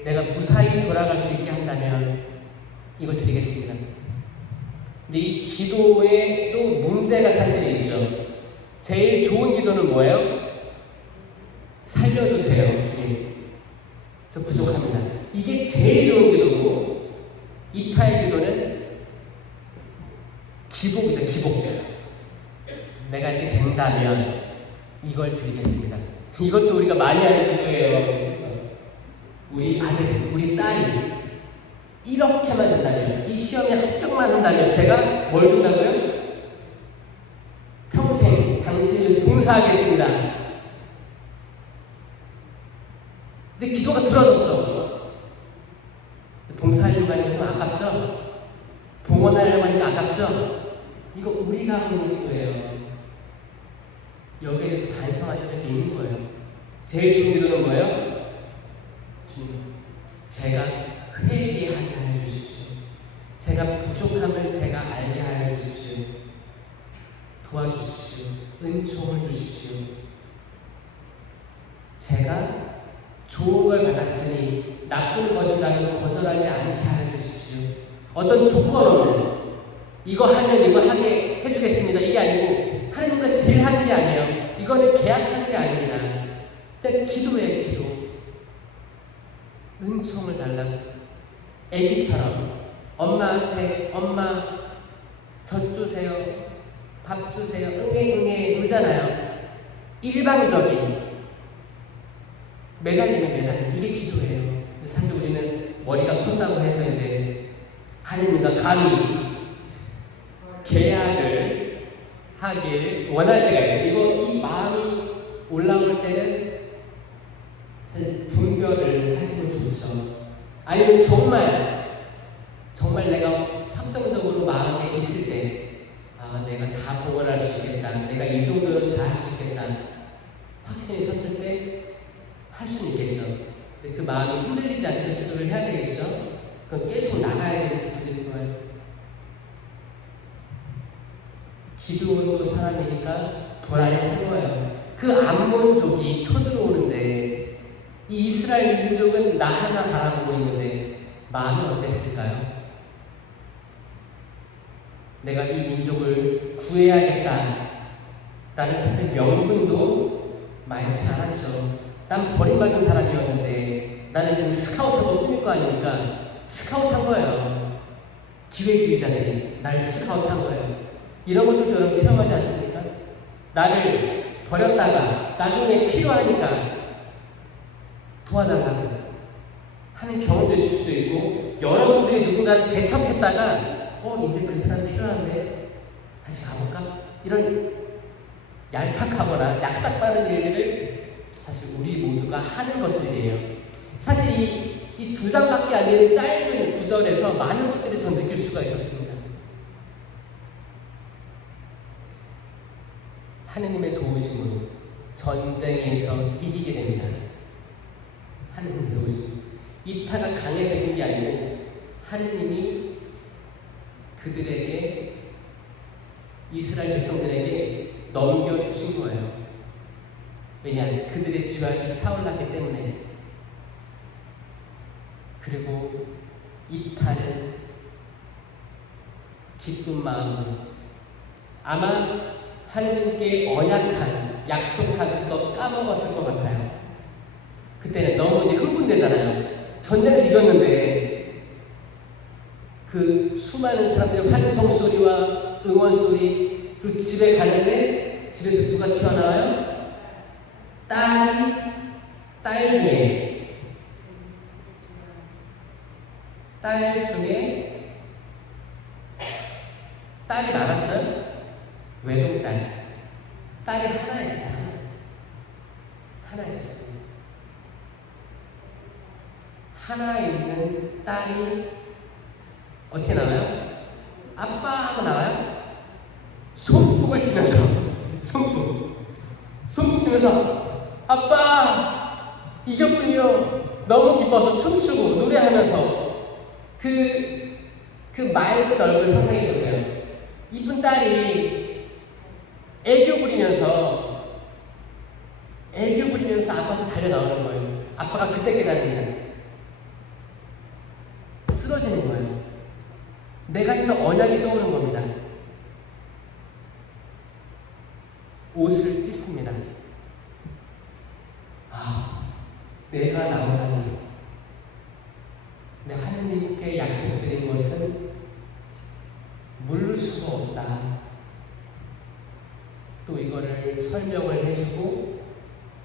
내가 무사히 돌아갈 수 있게 한다면 이거 드리겠습니다. 근데 이 기도에 또 문제가 사실 있죠. 제일 좋은 기도는 뭐예요? 살려주세요, 주님. 저 부족합니다. 이게 제일 좋은 기도고, 이파의 기도는 기복이죠, 기복. 내가 이렇게 된다면 이걸 드리겠습니다. 이것도 우리가 많이 하는 기도예요. 그렇죠? 우리 아들, 우리 딸이 이렇게만 된다면, 이 시험에 합격만 한다면 제가 뭘 준다고요? 평생 당신을 봉사하겠습니다. 근데 기도가 들어졌어. 봉사하려고 하니까 좀 아깝죠? 봉헌하려고 하니까 아깝죠? 이거 우리가 하는 기도예요. 여기에 대해서 반성하셔야 게 있는 거예요. 제일 좋은 기도는 뭐예요? 주님, 제가 회개하게 하여 주십시오. 제가 부족함을 제가 알게 하여 주십시오. 도와주십시오. 은총을 주십시오. 제가 좋은 걸 받았으니 나쁜 것이라고 거절하지 않게 하여 주십시오. 어떤 조건 없는, 이거 하면 이거 하게 해주겠습니다, 이게 아니고, 하나님과 딜하는 게 아니에요. 이거는 계약하는 게 아닙니다. 그때 기도해, 기도. 은총을 달라고. 애기처럼 엄마한테 엄마 젖 주세요, 밥 주세요, 응애 울잖아요. 일방적인 매달림 이게 기도예요. 사실 우리는 머리가 컸다고 해서 이제 하느님과 감히 계약을 하길 원할 때가 있어요. 이 마음이 올라올 때는 사실 분별을 하시면 좋죠. 아니면 정말 내가 확정적으로 마음에 있을 때 내가 다 복원할 수 있겠다, 내가 이 정도는 다 할 수 있겠다 확신이 섰을 때 할 수는 있겠죠. 근데 그 마음이 흔들리지 않는 기도를 해야 되겠죠. 그건 계속 나가야 되는 기도인 거예요. 기도로 사람이니까 불안에 쓰러워요. 그 암몬족이 쳐들어오는데 이 이스라엘 민족은 나 하나 바라보고 있는데 마음이 어땠을까요? 내가 이 민족을 구해야겠다 라는 사실 명분도 많지 않았죠. 난 버림받은 사람이었는데 나는 지금 스카우트도 꾸밀 거 아니니까 스카우트한 거예요. 기회주의자들이 날 스카우트한 거예요. 이런 것도 여러분 체험하지 않습니까? 나를 버렸다가 나중에 필요하니까 도와달라고 하는 경험도 있을 수도 있고, 여러분들이 누군가를 대척했다가 이제 그 사람 필요한데 다시 가볼까? 이런 얄팍하거나 약삭빠른 일들을 사실 우리 모두가 하는 것들이에요. 사실 이 두 장밖에 안 되는 짧은 구절에서 많은 것들을 전 느낄 수가 있었습니다. 하느님의 도우심으로 전쟁에서 이기게 됩니다. 하느님의 도우심. 입타가 강해서 이긴 게 아니고 하느님이 그들에게, 이스라엘 백성들에게 넘겨주신 거예요. 왜냐하면 그들의 죄악이 차올랐기 때문에. 그리고 입타는 기쁜 마음으로, 아마 하느님께 언약한, 약속한 그거 까먹었을 것 같아요. 그때는 너무 이제 흥분되잖아요. 전쟁에서 이겼는데 그 수많은 사람들의 환성 소리와 응원 소리, 그리고 집에 가는데 집에서 누가 튀어나와요? 딸 중에 딸이 많았어요? 외동딸. 딸이 하나 있었어요. 하나 있었어요. 하나 있는 딸이 어떻게 나와요? 아빠 하고 나와요? 손뼉을 치면서 손뼉 치면서 아빠 이겼군요. 너무 기뻐서 춤추고 노래하면서 그 맑은 얼굴 상상해 보세요. 이쁜 딸이 애교 부리면서 아빠한테 달려 나오는 거예요. 아빠가 그때 깨달습니다. 쓰러지는 거예요. 내가 했던 언약이 떠오르는 겁니다. 옷을 찢습니다. 내가 나오다니. 내 하느님께 약속드린 것은 물을 수가 없다. 또 이거를 설명을 해주고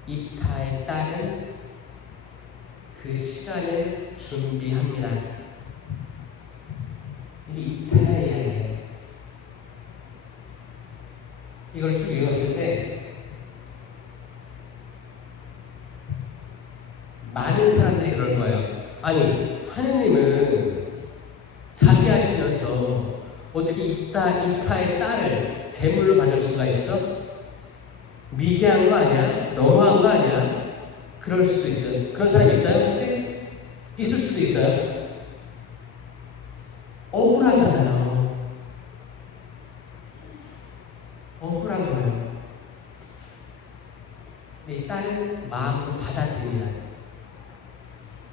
입타의 딸은 그 시간을 준비합니다. 이게 입타의 이야기예요. 이걸 쭉 읽었을 때 많은 사람들이 그럴 거예요. 아니, 하느님은 자기 하시면서 어떻게 입타의 딸을 제물로 받을 수가 있어? 미개한 거 아니야? 너무한 거 아니야? 그럴 수도 있어요. 그런 사람이 있어요? 혹시? 있을 수도 있어요. 억울하잖아요. 억울한 거예요. 근데 이 딸은 마음으로 받아들입니다.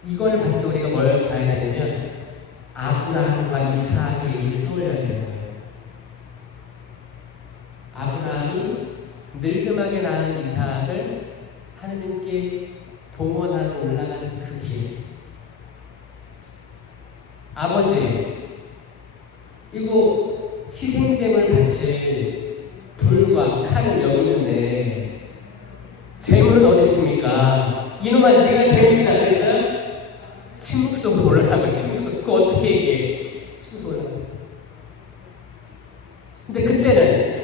이걸 봤을 때 우리가 뭘 봐야 되냐면 아브라함과 이삭의 얘기를 떠올려야 되는 거예요. 아브라함이 늙음하게 낳은 이삭을 하느님께 하나님께 봉헌하러 올라가는 그 길. 아버지, 이거 희생제물 바칠 불과 칼은 여기 있는데 재물은 어디 있습니까? 이놈아, 네가 재물이다 그래서 침묵 속으로 올라가고, 침묵 속, 그거 어떻게 얘기해? 침묵 속으로 올라가고. 근데 그때는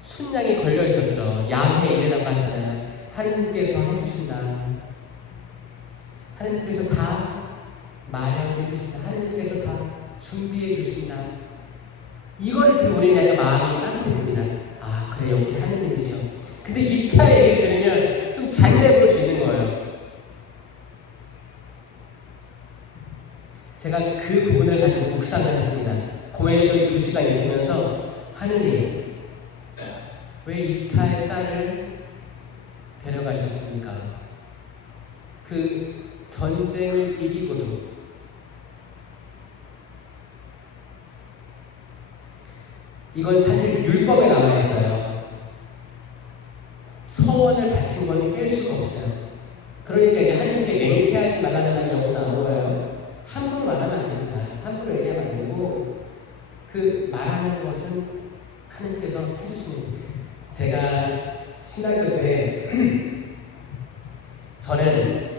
순양이 걸려 있었죠. 야훼 이래라고 하잖아요. 하나님께서 해주신다. 하나님께서 다 마련해 주신다. 하나님께서 다 준비해 주신다. 이거를 들으니 내가 마음이 따뜻해집니다. 아, 그래, 역시 하나님이시오. 근데 이파 얘기 들으면 좀 잔인해 볼 수 있는 거예요. 제가 그 부분을 가지고 묵상을 했습니다. 고해에서 2시간 있으면서 하느님, 왜 이파의 딸을 데려가셨습니까? 그 전쟁을 이기고도 이건 사실 율법에 나와 있어요. 서원을 바친 건 깰 수가 없어요. 그러니까 이제 하나님께 맹세하지 말라는 말이 여기서 나오고요. 함부로 말하면 안 됩니다. 함부로 얘기하면 안 되고, 그 말하는 것은 하나님께서 해주시는 거예요. 제가 신학교 때 저는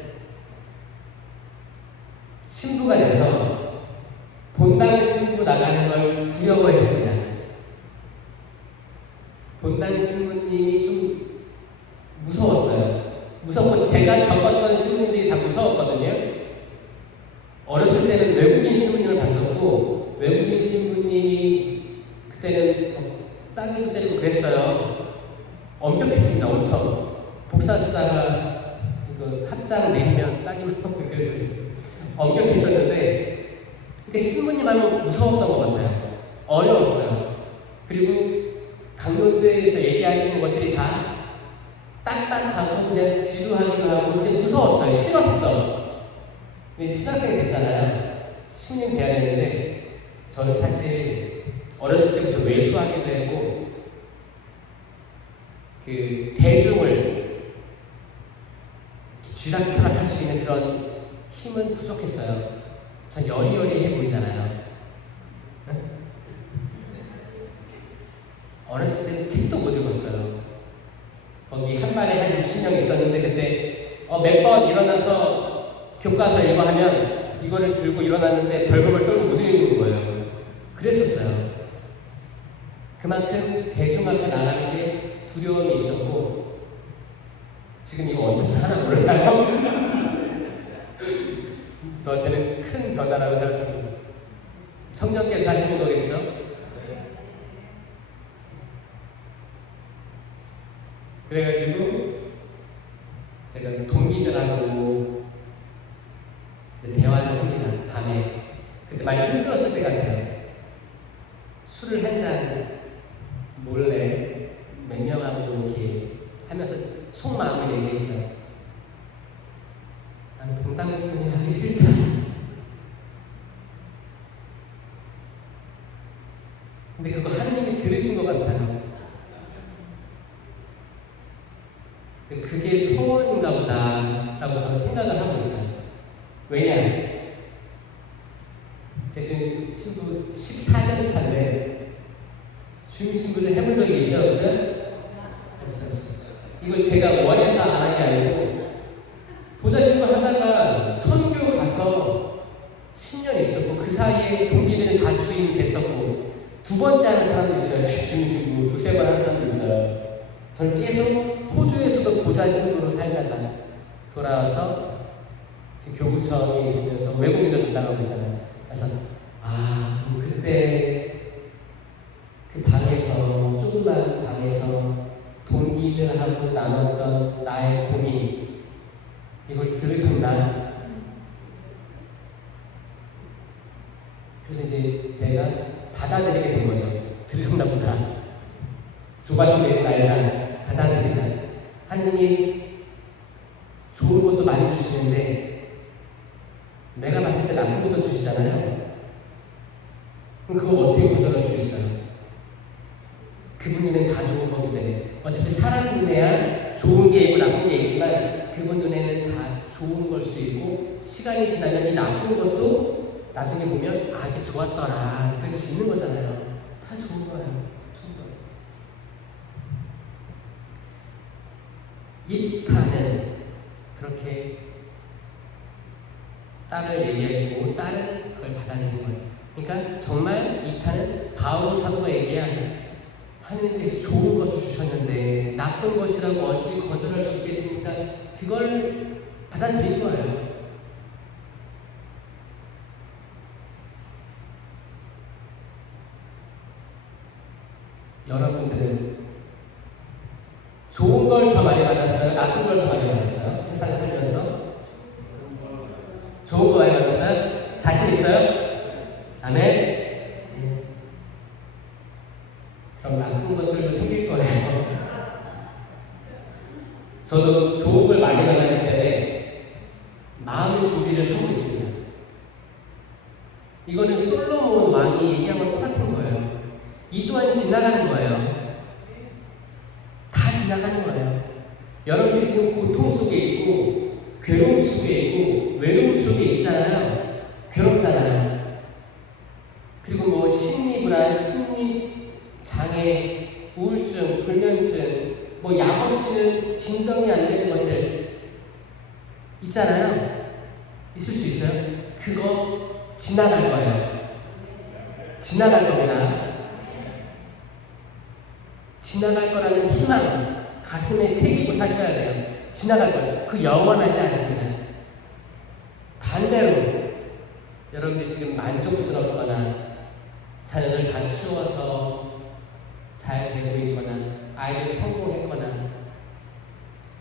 신부가 돼서 본당 신부 나가는 걸 두려워했습니다. 본당 신부님이 좀 무서웠어요. 무섭고 제가 겪었던 신부님들이 다 무서웠거든요. 어렸을 때는 외국인 신부님을 봤었고, 외국인 신부님이 그때는 따귀도 때리고 그랬어요. 엄격했습니다. 엄청. 복사 쓰다가 이거 합장 내리면 따귀만 하고 그랬었어요. 엄격했었는데, 그러니까 신부님 하면 무서웠던 것 같아요. 어려웠어요. 그리고 강론교에서 얘기하시는 것들이 다 딱딱하고 그냥 지루하기도 하고 그냥 무서웠어요. 싫었어. 신학생이 됐잖아요. 10년 돼야 되는데 저는 사실 어렸을 때부터 외수하기도 했고, 그 대중을 쥐락펴락 할 수 있는 그런 힘은 부족했어요. 전 여리여리해 보이잖아요. 어렸을 때는 책도 못 읽었어요. 거기 한 반에 한 60명 있었는데 그때 몇 번 일어나서 교과서 읽어 하면 이거를 들고 일어났는데 벌금을 떨고 못 읽는 거예요. 그랬었어요. 그만큼 대중 앞에 나가는 게 두려움이 있었고, 지금 이거 어떻게 하나 몰라요? 저한테는 큰 변화라고 생각합니다. 성령께서 하시는 거겠죠? 그래가지고 제가 동기들하고 대화를 합니다. 밤에. 그때 많이 힘들었을 때 같아요. 술을 한 잔 몰래 몇 명하고 이렇게 하면서 속마음을 얘기했어요. 난 본당 신부님 하기 싫다. 근데 그거 하느님이 들으신 것 같아요. 그게 소원인가 보다 라고 저는 생각을 하고 있어요. 왜냐? 제 신부 14년 차인데 주임 신부를 해본 적이 있어요? 없어요? 없어요. 이걸 제가 원해서 안 한 게 아니고, 보좌 신부 하다가 선교 가서 10년 있었고, 그 사이에 동기들은 다 주임이 됐었고, 두 번째 하는 사람도 있어요. 주임 신부 두세 번 하는 사람도 있어요. 저는 계속 호주에서도 보좌 신부로 살다가 돌아와서 지금 교구청에 있으면서 외국인들 담당하고 있잖아요. 그래서 그때 그 방에서, 조그만 방에서 동기들하고 나눴던 나의 고민, 이걸 들으셨나? 그래서 이제 제가 받아들이게 된 거죠. 들으셨나 보다. 조바심 내지 말자. 받아들이자. 하느님이 좋은 것도 많이 주시는데 내가 봤을 때 나쁜 것도 주시잖아요. 그럼 그거 어떻게 거절할 수 있어요? 그분이면 다 좋은 거기 때문에. 어차피 사람 눈에야 좋은 게 있고 나쁜 게 있지만 그 시간이 지나면 이 나쁜 것도 나중에 보면 아 이게 좋았더라 느낄 수 있는 거잖아요. 다 좋은 거예요. 좋은 거예요. 입하는 그렇게 딸을 얘기하고 딸은 그걸 받아들이는 거예요. 그러니까 정말 입하는 바울 사도가 얘기한 하느님께서 좋은 것을 주셨는데 나쁜 것이라고 어찌 거절할 수 있겠습니까? 그걸 받아들인 거예요. 여러분들은 좋은 걸 더 많이 받았어요? 나쁜 걸 더 많이 받았어요? 세상 살면서? 좋은 거 많이 받았어요? 자신 있어요? 아멘? 그럼 나쁜 것들도 생길 거예요. 저도 좋은 걸 많이 받았기 때문에 마음의 준비를 하고 있습니다. 이거는 솔로몬 왕이 얘기한 건 똑같은 거예요. 이 또한 지나가는 거예요. 다 지나가는 거예요. 여러분이 지금 고통 속에 있고 괴로움 속에 있고 외로움 속에 있잖아요. 괴롭잖아요. 그리고 뭐 심리불안, 심리장애, 우울증, 불면증, 뭐 약 없이는 진정이 안 되는 것들 있잖아요. 있을 수 있어요. 그거 지나갈 거예요. 지나갈 겁니다. 지나갈 거라는 희망 가슴에 새기고 사셔야 돼요. 지나갈 거예요. 그 영원하지 않습니다. 반대로 여러분들이 지금 만족스럽거나 자녀들 다 키워서 잘 되고 있거나 아이들 성공했거나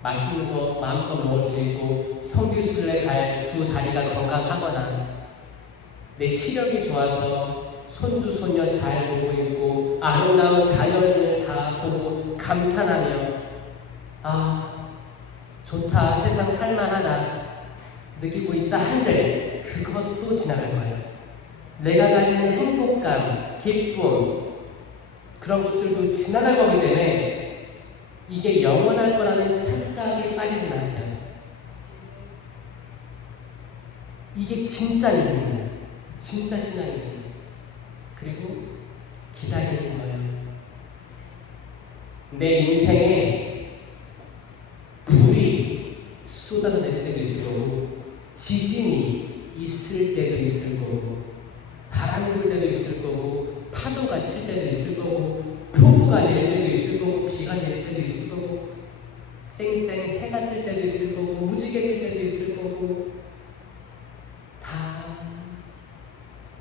맛있는 거 마음껏 먹을 수 있고 성교순례 갈 두 다리가 건강하거나 내 시력이 좋아서 손주 손녀 잘 보고 있고 아름다운 자녀를 다 보고 감탄하며 아 좋다 세상 살만하다 느끼고 있다 한들 그것도 지나갈 거예요. 내가 가진 행복감, 기쁨 그런 것들도 지나갈 거기 때문에 이게 영원할 거라는 착각에 빠지지 마세요. 이게 진짜 믿음입니다. 진짜 신앙입니다. 그리고 기다리는 거예요. 내 인생에 불이 쏟아져 내릴 때도 있을 거고 지진이 있을 때도 있을 거고 바람이 불 때도 있을 거고 파도가 칠 때도 있을 거고 폭우가 내릴 때도 있을 거고 비가 내릴 때도 있을 거고 쨍쨍 해가 뜰 때도 있을 거고 무지개 뜰 때도 있을 거고 다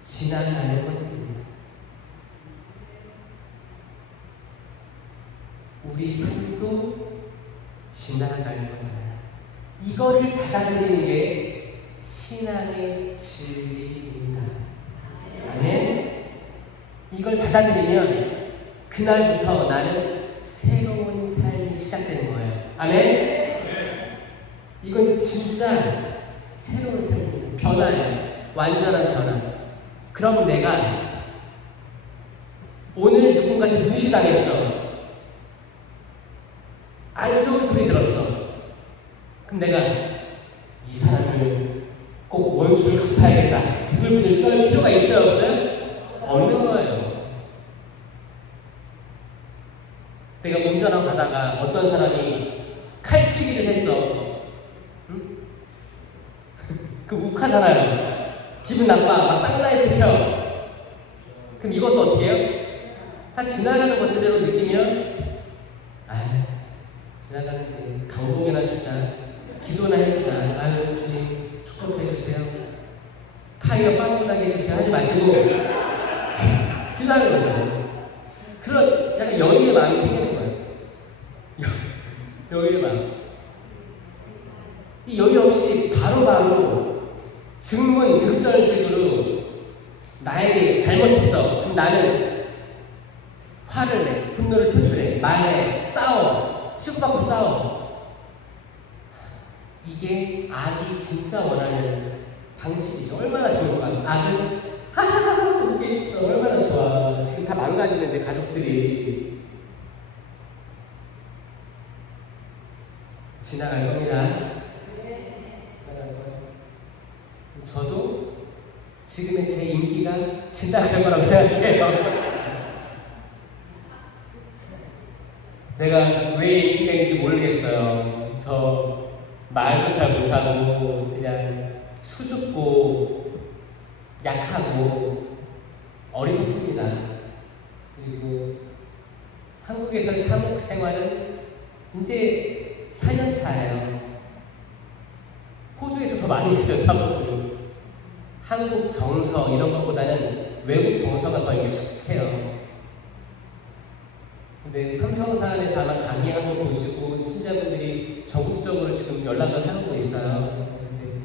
지나가는 것들입니다. 우리 삶도 지나갈 거잖아요. 이거를 받아들이는 게 신앙의 진리입니다. 아멘. 이걸 받아들이면 그날부터 나는 새로운 삶이 시작되는 거예요. 아멘. 이건 진짜 새로운 삶입니다. 변화예요. 완전한 변화. 그럼 내가 오늘 누군가한테 무시당했어. 안 좋은 소리 들었어. 그럼 내가 이 사람을 꼭 원수를 갚아야겠다. 부들부들 떨 필요가 있어요? 없어요? 없는 거예요. 내가 운전하고 가다가 어떤 사람이 칼치기를 했어. 응? 그 욱하잖아요. 기분 나빠. 막 쌍라이트 펴. 그럼 이것도 어떻게 해요? 다 지나가는 것들로 느끼면 아유 지나가는데 강동이나 주자. 기도나 해주자. 아유 주님 축복해주세요. 타이어 빵꾸 나게 해주세요. 하지 마시고 기도하는 거죠. 그런 약간 여유의 마음이 생기는 거예요. 여유의 마음. 이 여유 없이 바로바로 즉문즉설식으로 나에게 잘못했어. 그럼 나는 화를 내, 분노를 표출해, 말해, 싸워, 치고받고 싸워. 이게 악이 진짜 원하는 방식이죠. 얼마나 좋을까? 악은 하하하 이게 있죠. 얼마나 좋아. 지금 다 망가지는데 가족들이 지나갈 겁니다. 지나갈 거예요. 지금의 제 인기가 지나갈 거라고 생각해요. 제가 왜 인기가 있는지 모르겠어요. 저 말도 잘 못하고 그냥 수줍고 약하고 어리석습니다. 그리고 한국에서 사목 생활은 이제 4년 차예요. 호주에서 더 많이 했어요, 사목을. 한국 정서 이런 것보다는 외국 정서가 더 익숙해요. 근데 삼성산에서 아마 강의한 거 보시고 신자분들이 적극적으로 지금 연락을 하고 있어요. 근데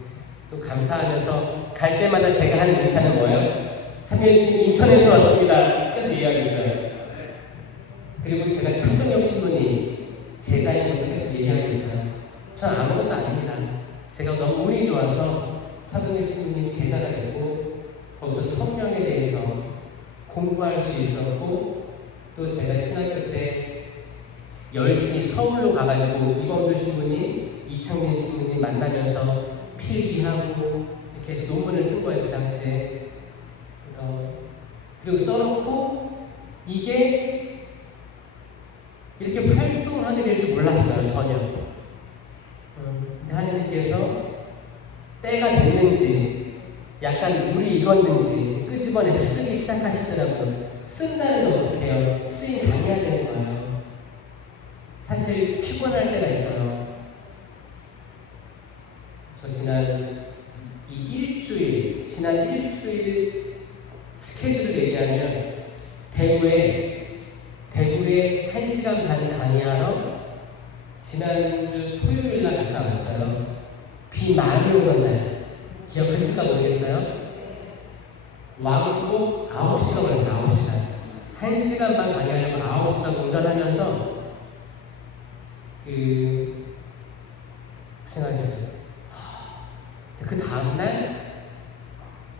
또 감사하면서 갈 때마다 제가 하는 인사는 뭐예요? 참여해주신 인천에서 왔습니다. 계속 이야기하고 있어요. 그리고 제가 창동역 신부님 제자인 것도 계속 얘기하고 있어요. 전 아무것도 아닙니다. 제가 너무 운이 좋아서 창동역 신부님 제자가 됐고 거기서 성령에 대해서 공부할 수 있었고 또 제가 신학교 때 열심히 서울로 가가지고 이범주 신부님, 이창민 신부님 만나면서 필기하고 이렇게 해서 논문을 쓴 거예요, 그 당시에. 그리고 써놓고 이게 이렇게 활동하게 될 줄 몰랐어요, 전혀. 근데 하나님께서 때가 됐는지 약간 물이 익었는지 끄집어내서 쓰기 시작하시더라고요. 쓴다는 건 어떻게 해요? 쓰임 당해야 되는 거예요. 사실 피곤할 때가 있어요. 저 지난 일주일 스케줄을 얘기하면 대구에 1시간 반 강의하러 지난주 토요일 날 갔다 왔어요. 비 많이 오던 날. 기억하실까 모르겠어요? 왕복 9시간 걸렸어요. 9시간. 1시간 반 강의하려고 9시간 운전하면서 생각했어요. 그 다음날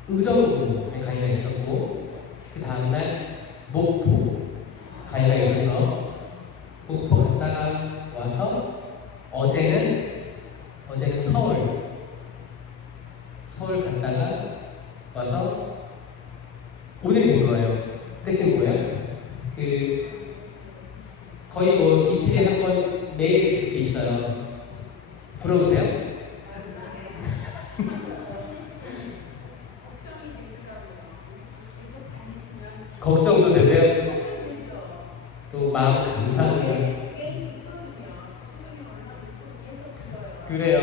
의정부에 강의가 있었고 그 다음날 목포 강의가 있어서 목포 갔다가 와서 어제는 서울 갔다가 와서 오늘이 된 거예요. 끝인 거예요. 거의 뭐 이틀에 한 번 매일 이렇게 있어요. 부러우세요? 걱정도 되세요? 또 마음 감사해요. 그래요.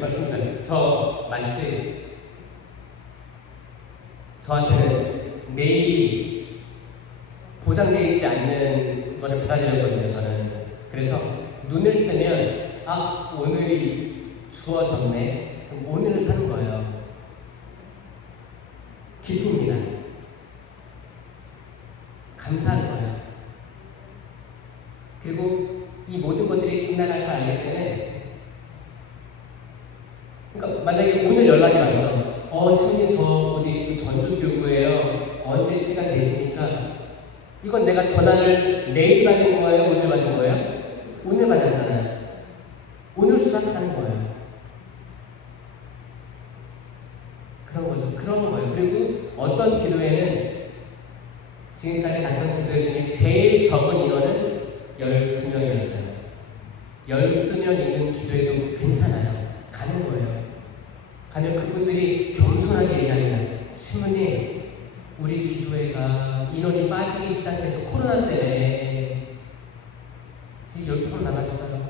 맞습니다. 저 마치 저한테는 내일이 보장되어 있지 않는 거를 받아들였거든요, 저는. 그래서 눈을 뜨면 오늘이 주어졌네. 그럼 오늘을 사는 거예요. 기쁩니다. 감사한 거예요. 그리고 이 모든 것들이 지나갈 걸 알기 때문에 그러니까 만약에 오늘 연락이 왔어. 신님 저 어디 전주교구예요. 언제 시간 되십니까? 이건 내가 전화를 내일 받은 거예요? 오늘 받은 거예요? 오늘 받았잖아요. 오늘 수락하는 거예요. 그런 거죠. 그런 거예요. 그리고 어떤 기도회는 지금까지 갔던 기도회 중에 제일 적은 인원은 12명이었어요. 12명 있는 기도회도 괜찮아요. 가는 거예요. 가면 그분들이 겸손하게 얘기합니다. 신부님, 우리 기도회가 인원이 빠지기 시작해서 코로나 때문에 10% 남았어요.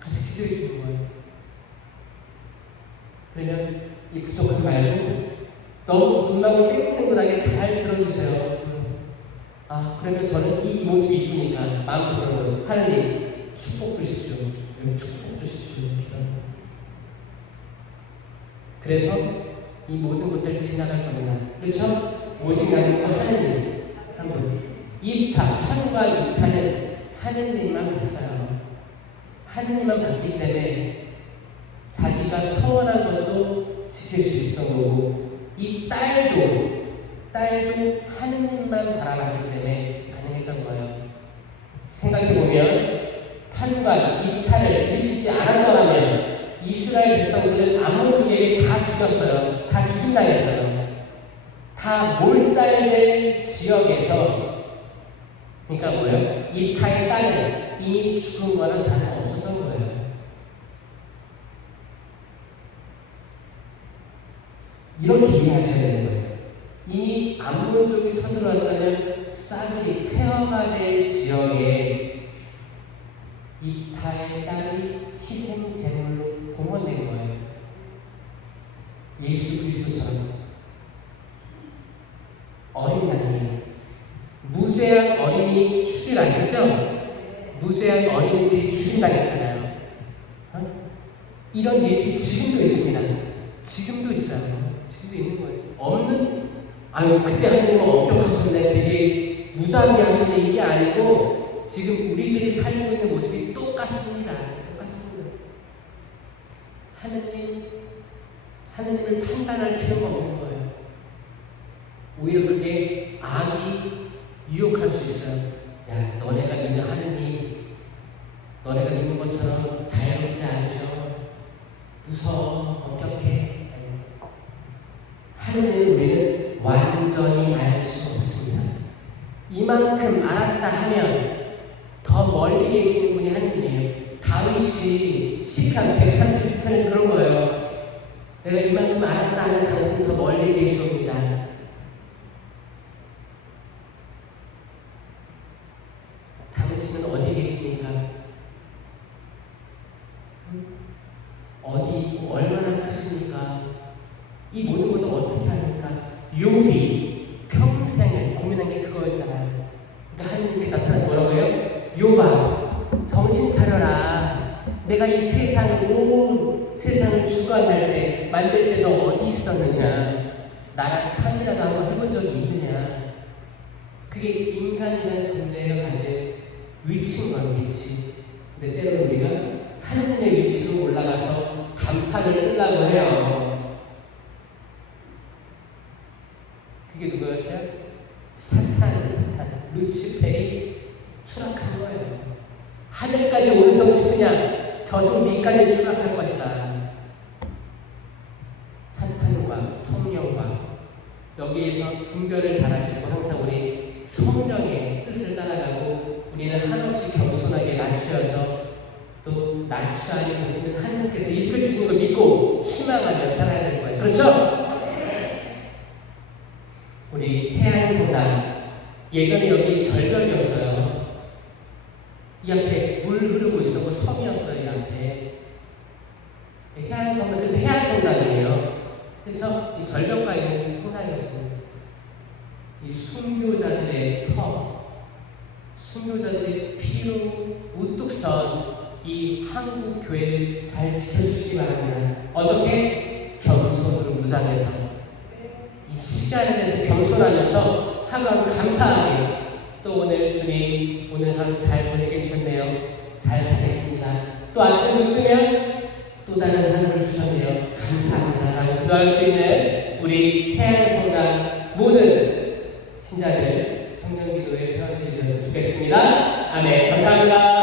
같이 기도해 주는 거예요. 그러면 이 부족한 말고 너무 분명히 깨끗하게 잘 들어주세요. 그러면 저는 이 모습이 이쁘니까 마음속으로 그런 거죠. 하나님 축복 주십시오. 축복 주십시오. 그래서 이 모든 것들을 지나갈 겁니다. 그렇죠? 오직 나는 하나님 한 분. 편과 이타는 하느님만 봤어요. 하느님만 봤기 때문에 자기가 서원한 것도 지킬 수 있었던 거고 이 딸도 하느님만 바라봤기 때문에 가능했던 거예요. 생각해보면 편과 이타를 죽었어요. 다 죽임당했어요. 다 몰살된 지역에서, 그러니까 뭐예요? 이타의 땅은 이미 죽은 거는 다 없었던 거예요. 이렇게 이해하셔야 되는 거예요. 이미 암몬족이 쳐들어왔다면 싹이 폐허가 될 지역에 이타의 땅이 희생 제물로 봉헌된 거예요. 예수 그리스도처럼 어린 양이에요. 무죄한 어린이 추길 아시죠? 무죄한 어린이들이 죽임당했잖아요. 이런 일들이 지금도 있습니다. 지금도 있어요. 지금도 있는 거예요. 없는, 아유 그때 하나님은 엄격하셨네, 되게 무자하게 하셨네, 이게 아니고 지금 우리들이 살고 있는 모습이 똑같습니다. 똑같습니다. 하느님을 판단할 필요가 없는 거예요. 오히려 그게 악이 유혹할 수 있어요. 야, 너네가 믿는 하느님, 너네가 믿는 것처럼 자유롭지 않죠. 무서워, 엄격해. 하느님을 우리는 완전히 알 수 없습니다. 이만큼 알았다 하면 더 멀리 계시는 분이 하느님이에요. 다윗이 시편 136편에서 그런 거예요. 내가 이만큼 알았다 하는 당신은 더 멀리 계시옵니다. 당신은 어디 계십니까? 어디 있고 얼마나 크십니까? 이 모든 것도 어떻게 합니까? 욥이 평생을 고민한 게 그거였잖아요. 그러니까 하느님께서 나타나서 뭐라고 해요? 욥아, 정신 차려라. 내가 이 온 세상을 주관할 때, 만들 때 너 어디 있었느냐? 나랑 상이라도 한번 해본 적이 있느냐? 그게 인간이라는 존재가 가진 위치인 거예요, 위치. 근데 때로는 우리가 하느님의 위치로 올라가서 간판을 뜨려고 해요. 그게 누구였어요? 사탄. 루치페이 추락한 거예요. 하늘까지 올성 싶으냐? 저승 밑까지 추락할 것이다. 사탄과 성령과 여기에서 분별을 잘하시고 항상 우리 성령의 뜻을 따라가고 우리는 한없이 겸손하게 낮추어서 또 낮추하니 보시는 하나님께서 이끌어주시는 걸 믿고 희망하며 살아야 될 거예요. 그렇죠? 우리 해안성당 예전에 여기 절벽이었어요. 이 앞에 물 흐르고 있었고 섬이었어요. 이 앞에 해안성당, 그래서 해안성당이에요. 그래서 이 절벽가 있는 성당이었어요. 이 순교자들의 순교자들의 피로 우뚝 선 이 한국 교회를 잘 지켜주시기 바랍니다. 어떻게? 겸손으로 무장해서 이 시간에 대해서 겸손하면서 하루하루 감사하게 또 오늘 주님 오늘 하루 잘 보내게 해주셨네요. 잘 살겠습니다. 또 아침에 눈 뜨면 또 다른 하루를 주셨네요. 감사합니다. 라고 기도할 수 있는 우리 해안성당 모든 신자들 성령기도에 회원들이 되었으면 좋겠습니다. 아멘. 감사합니다.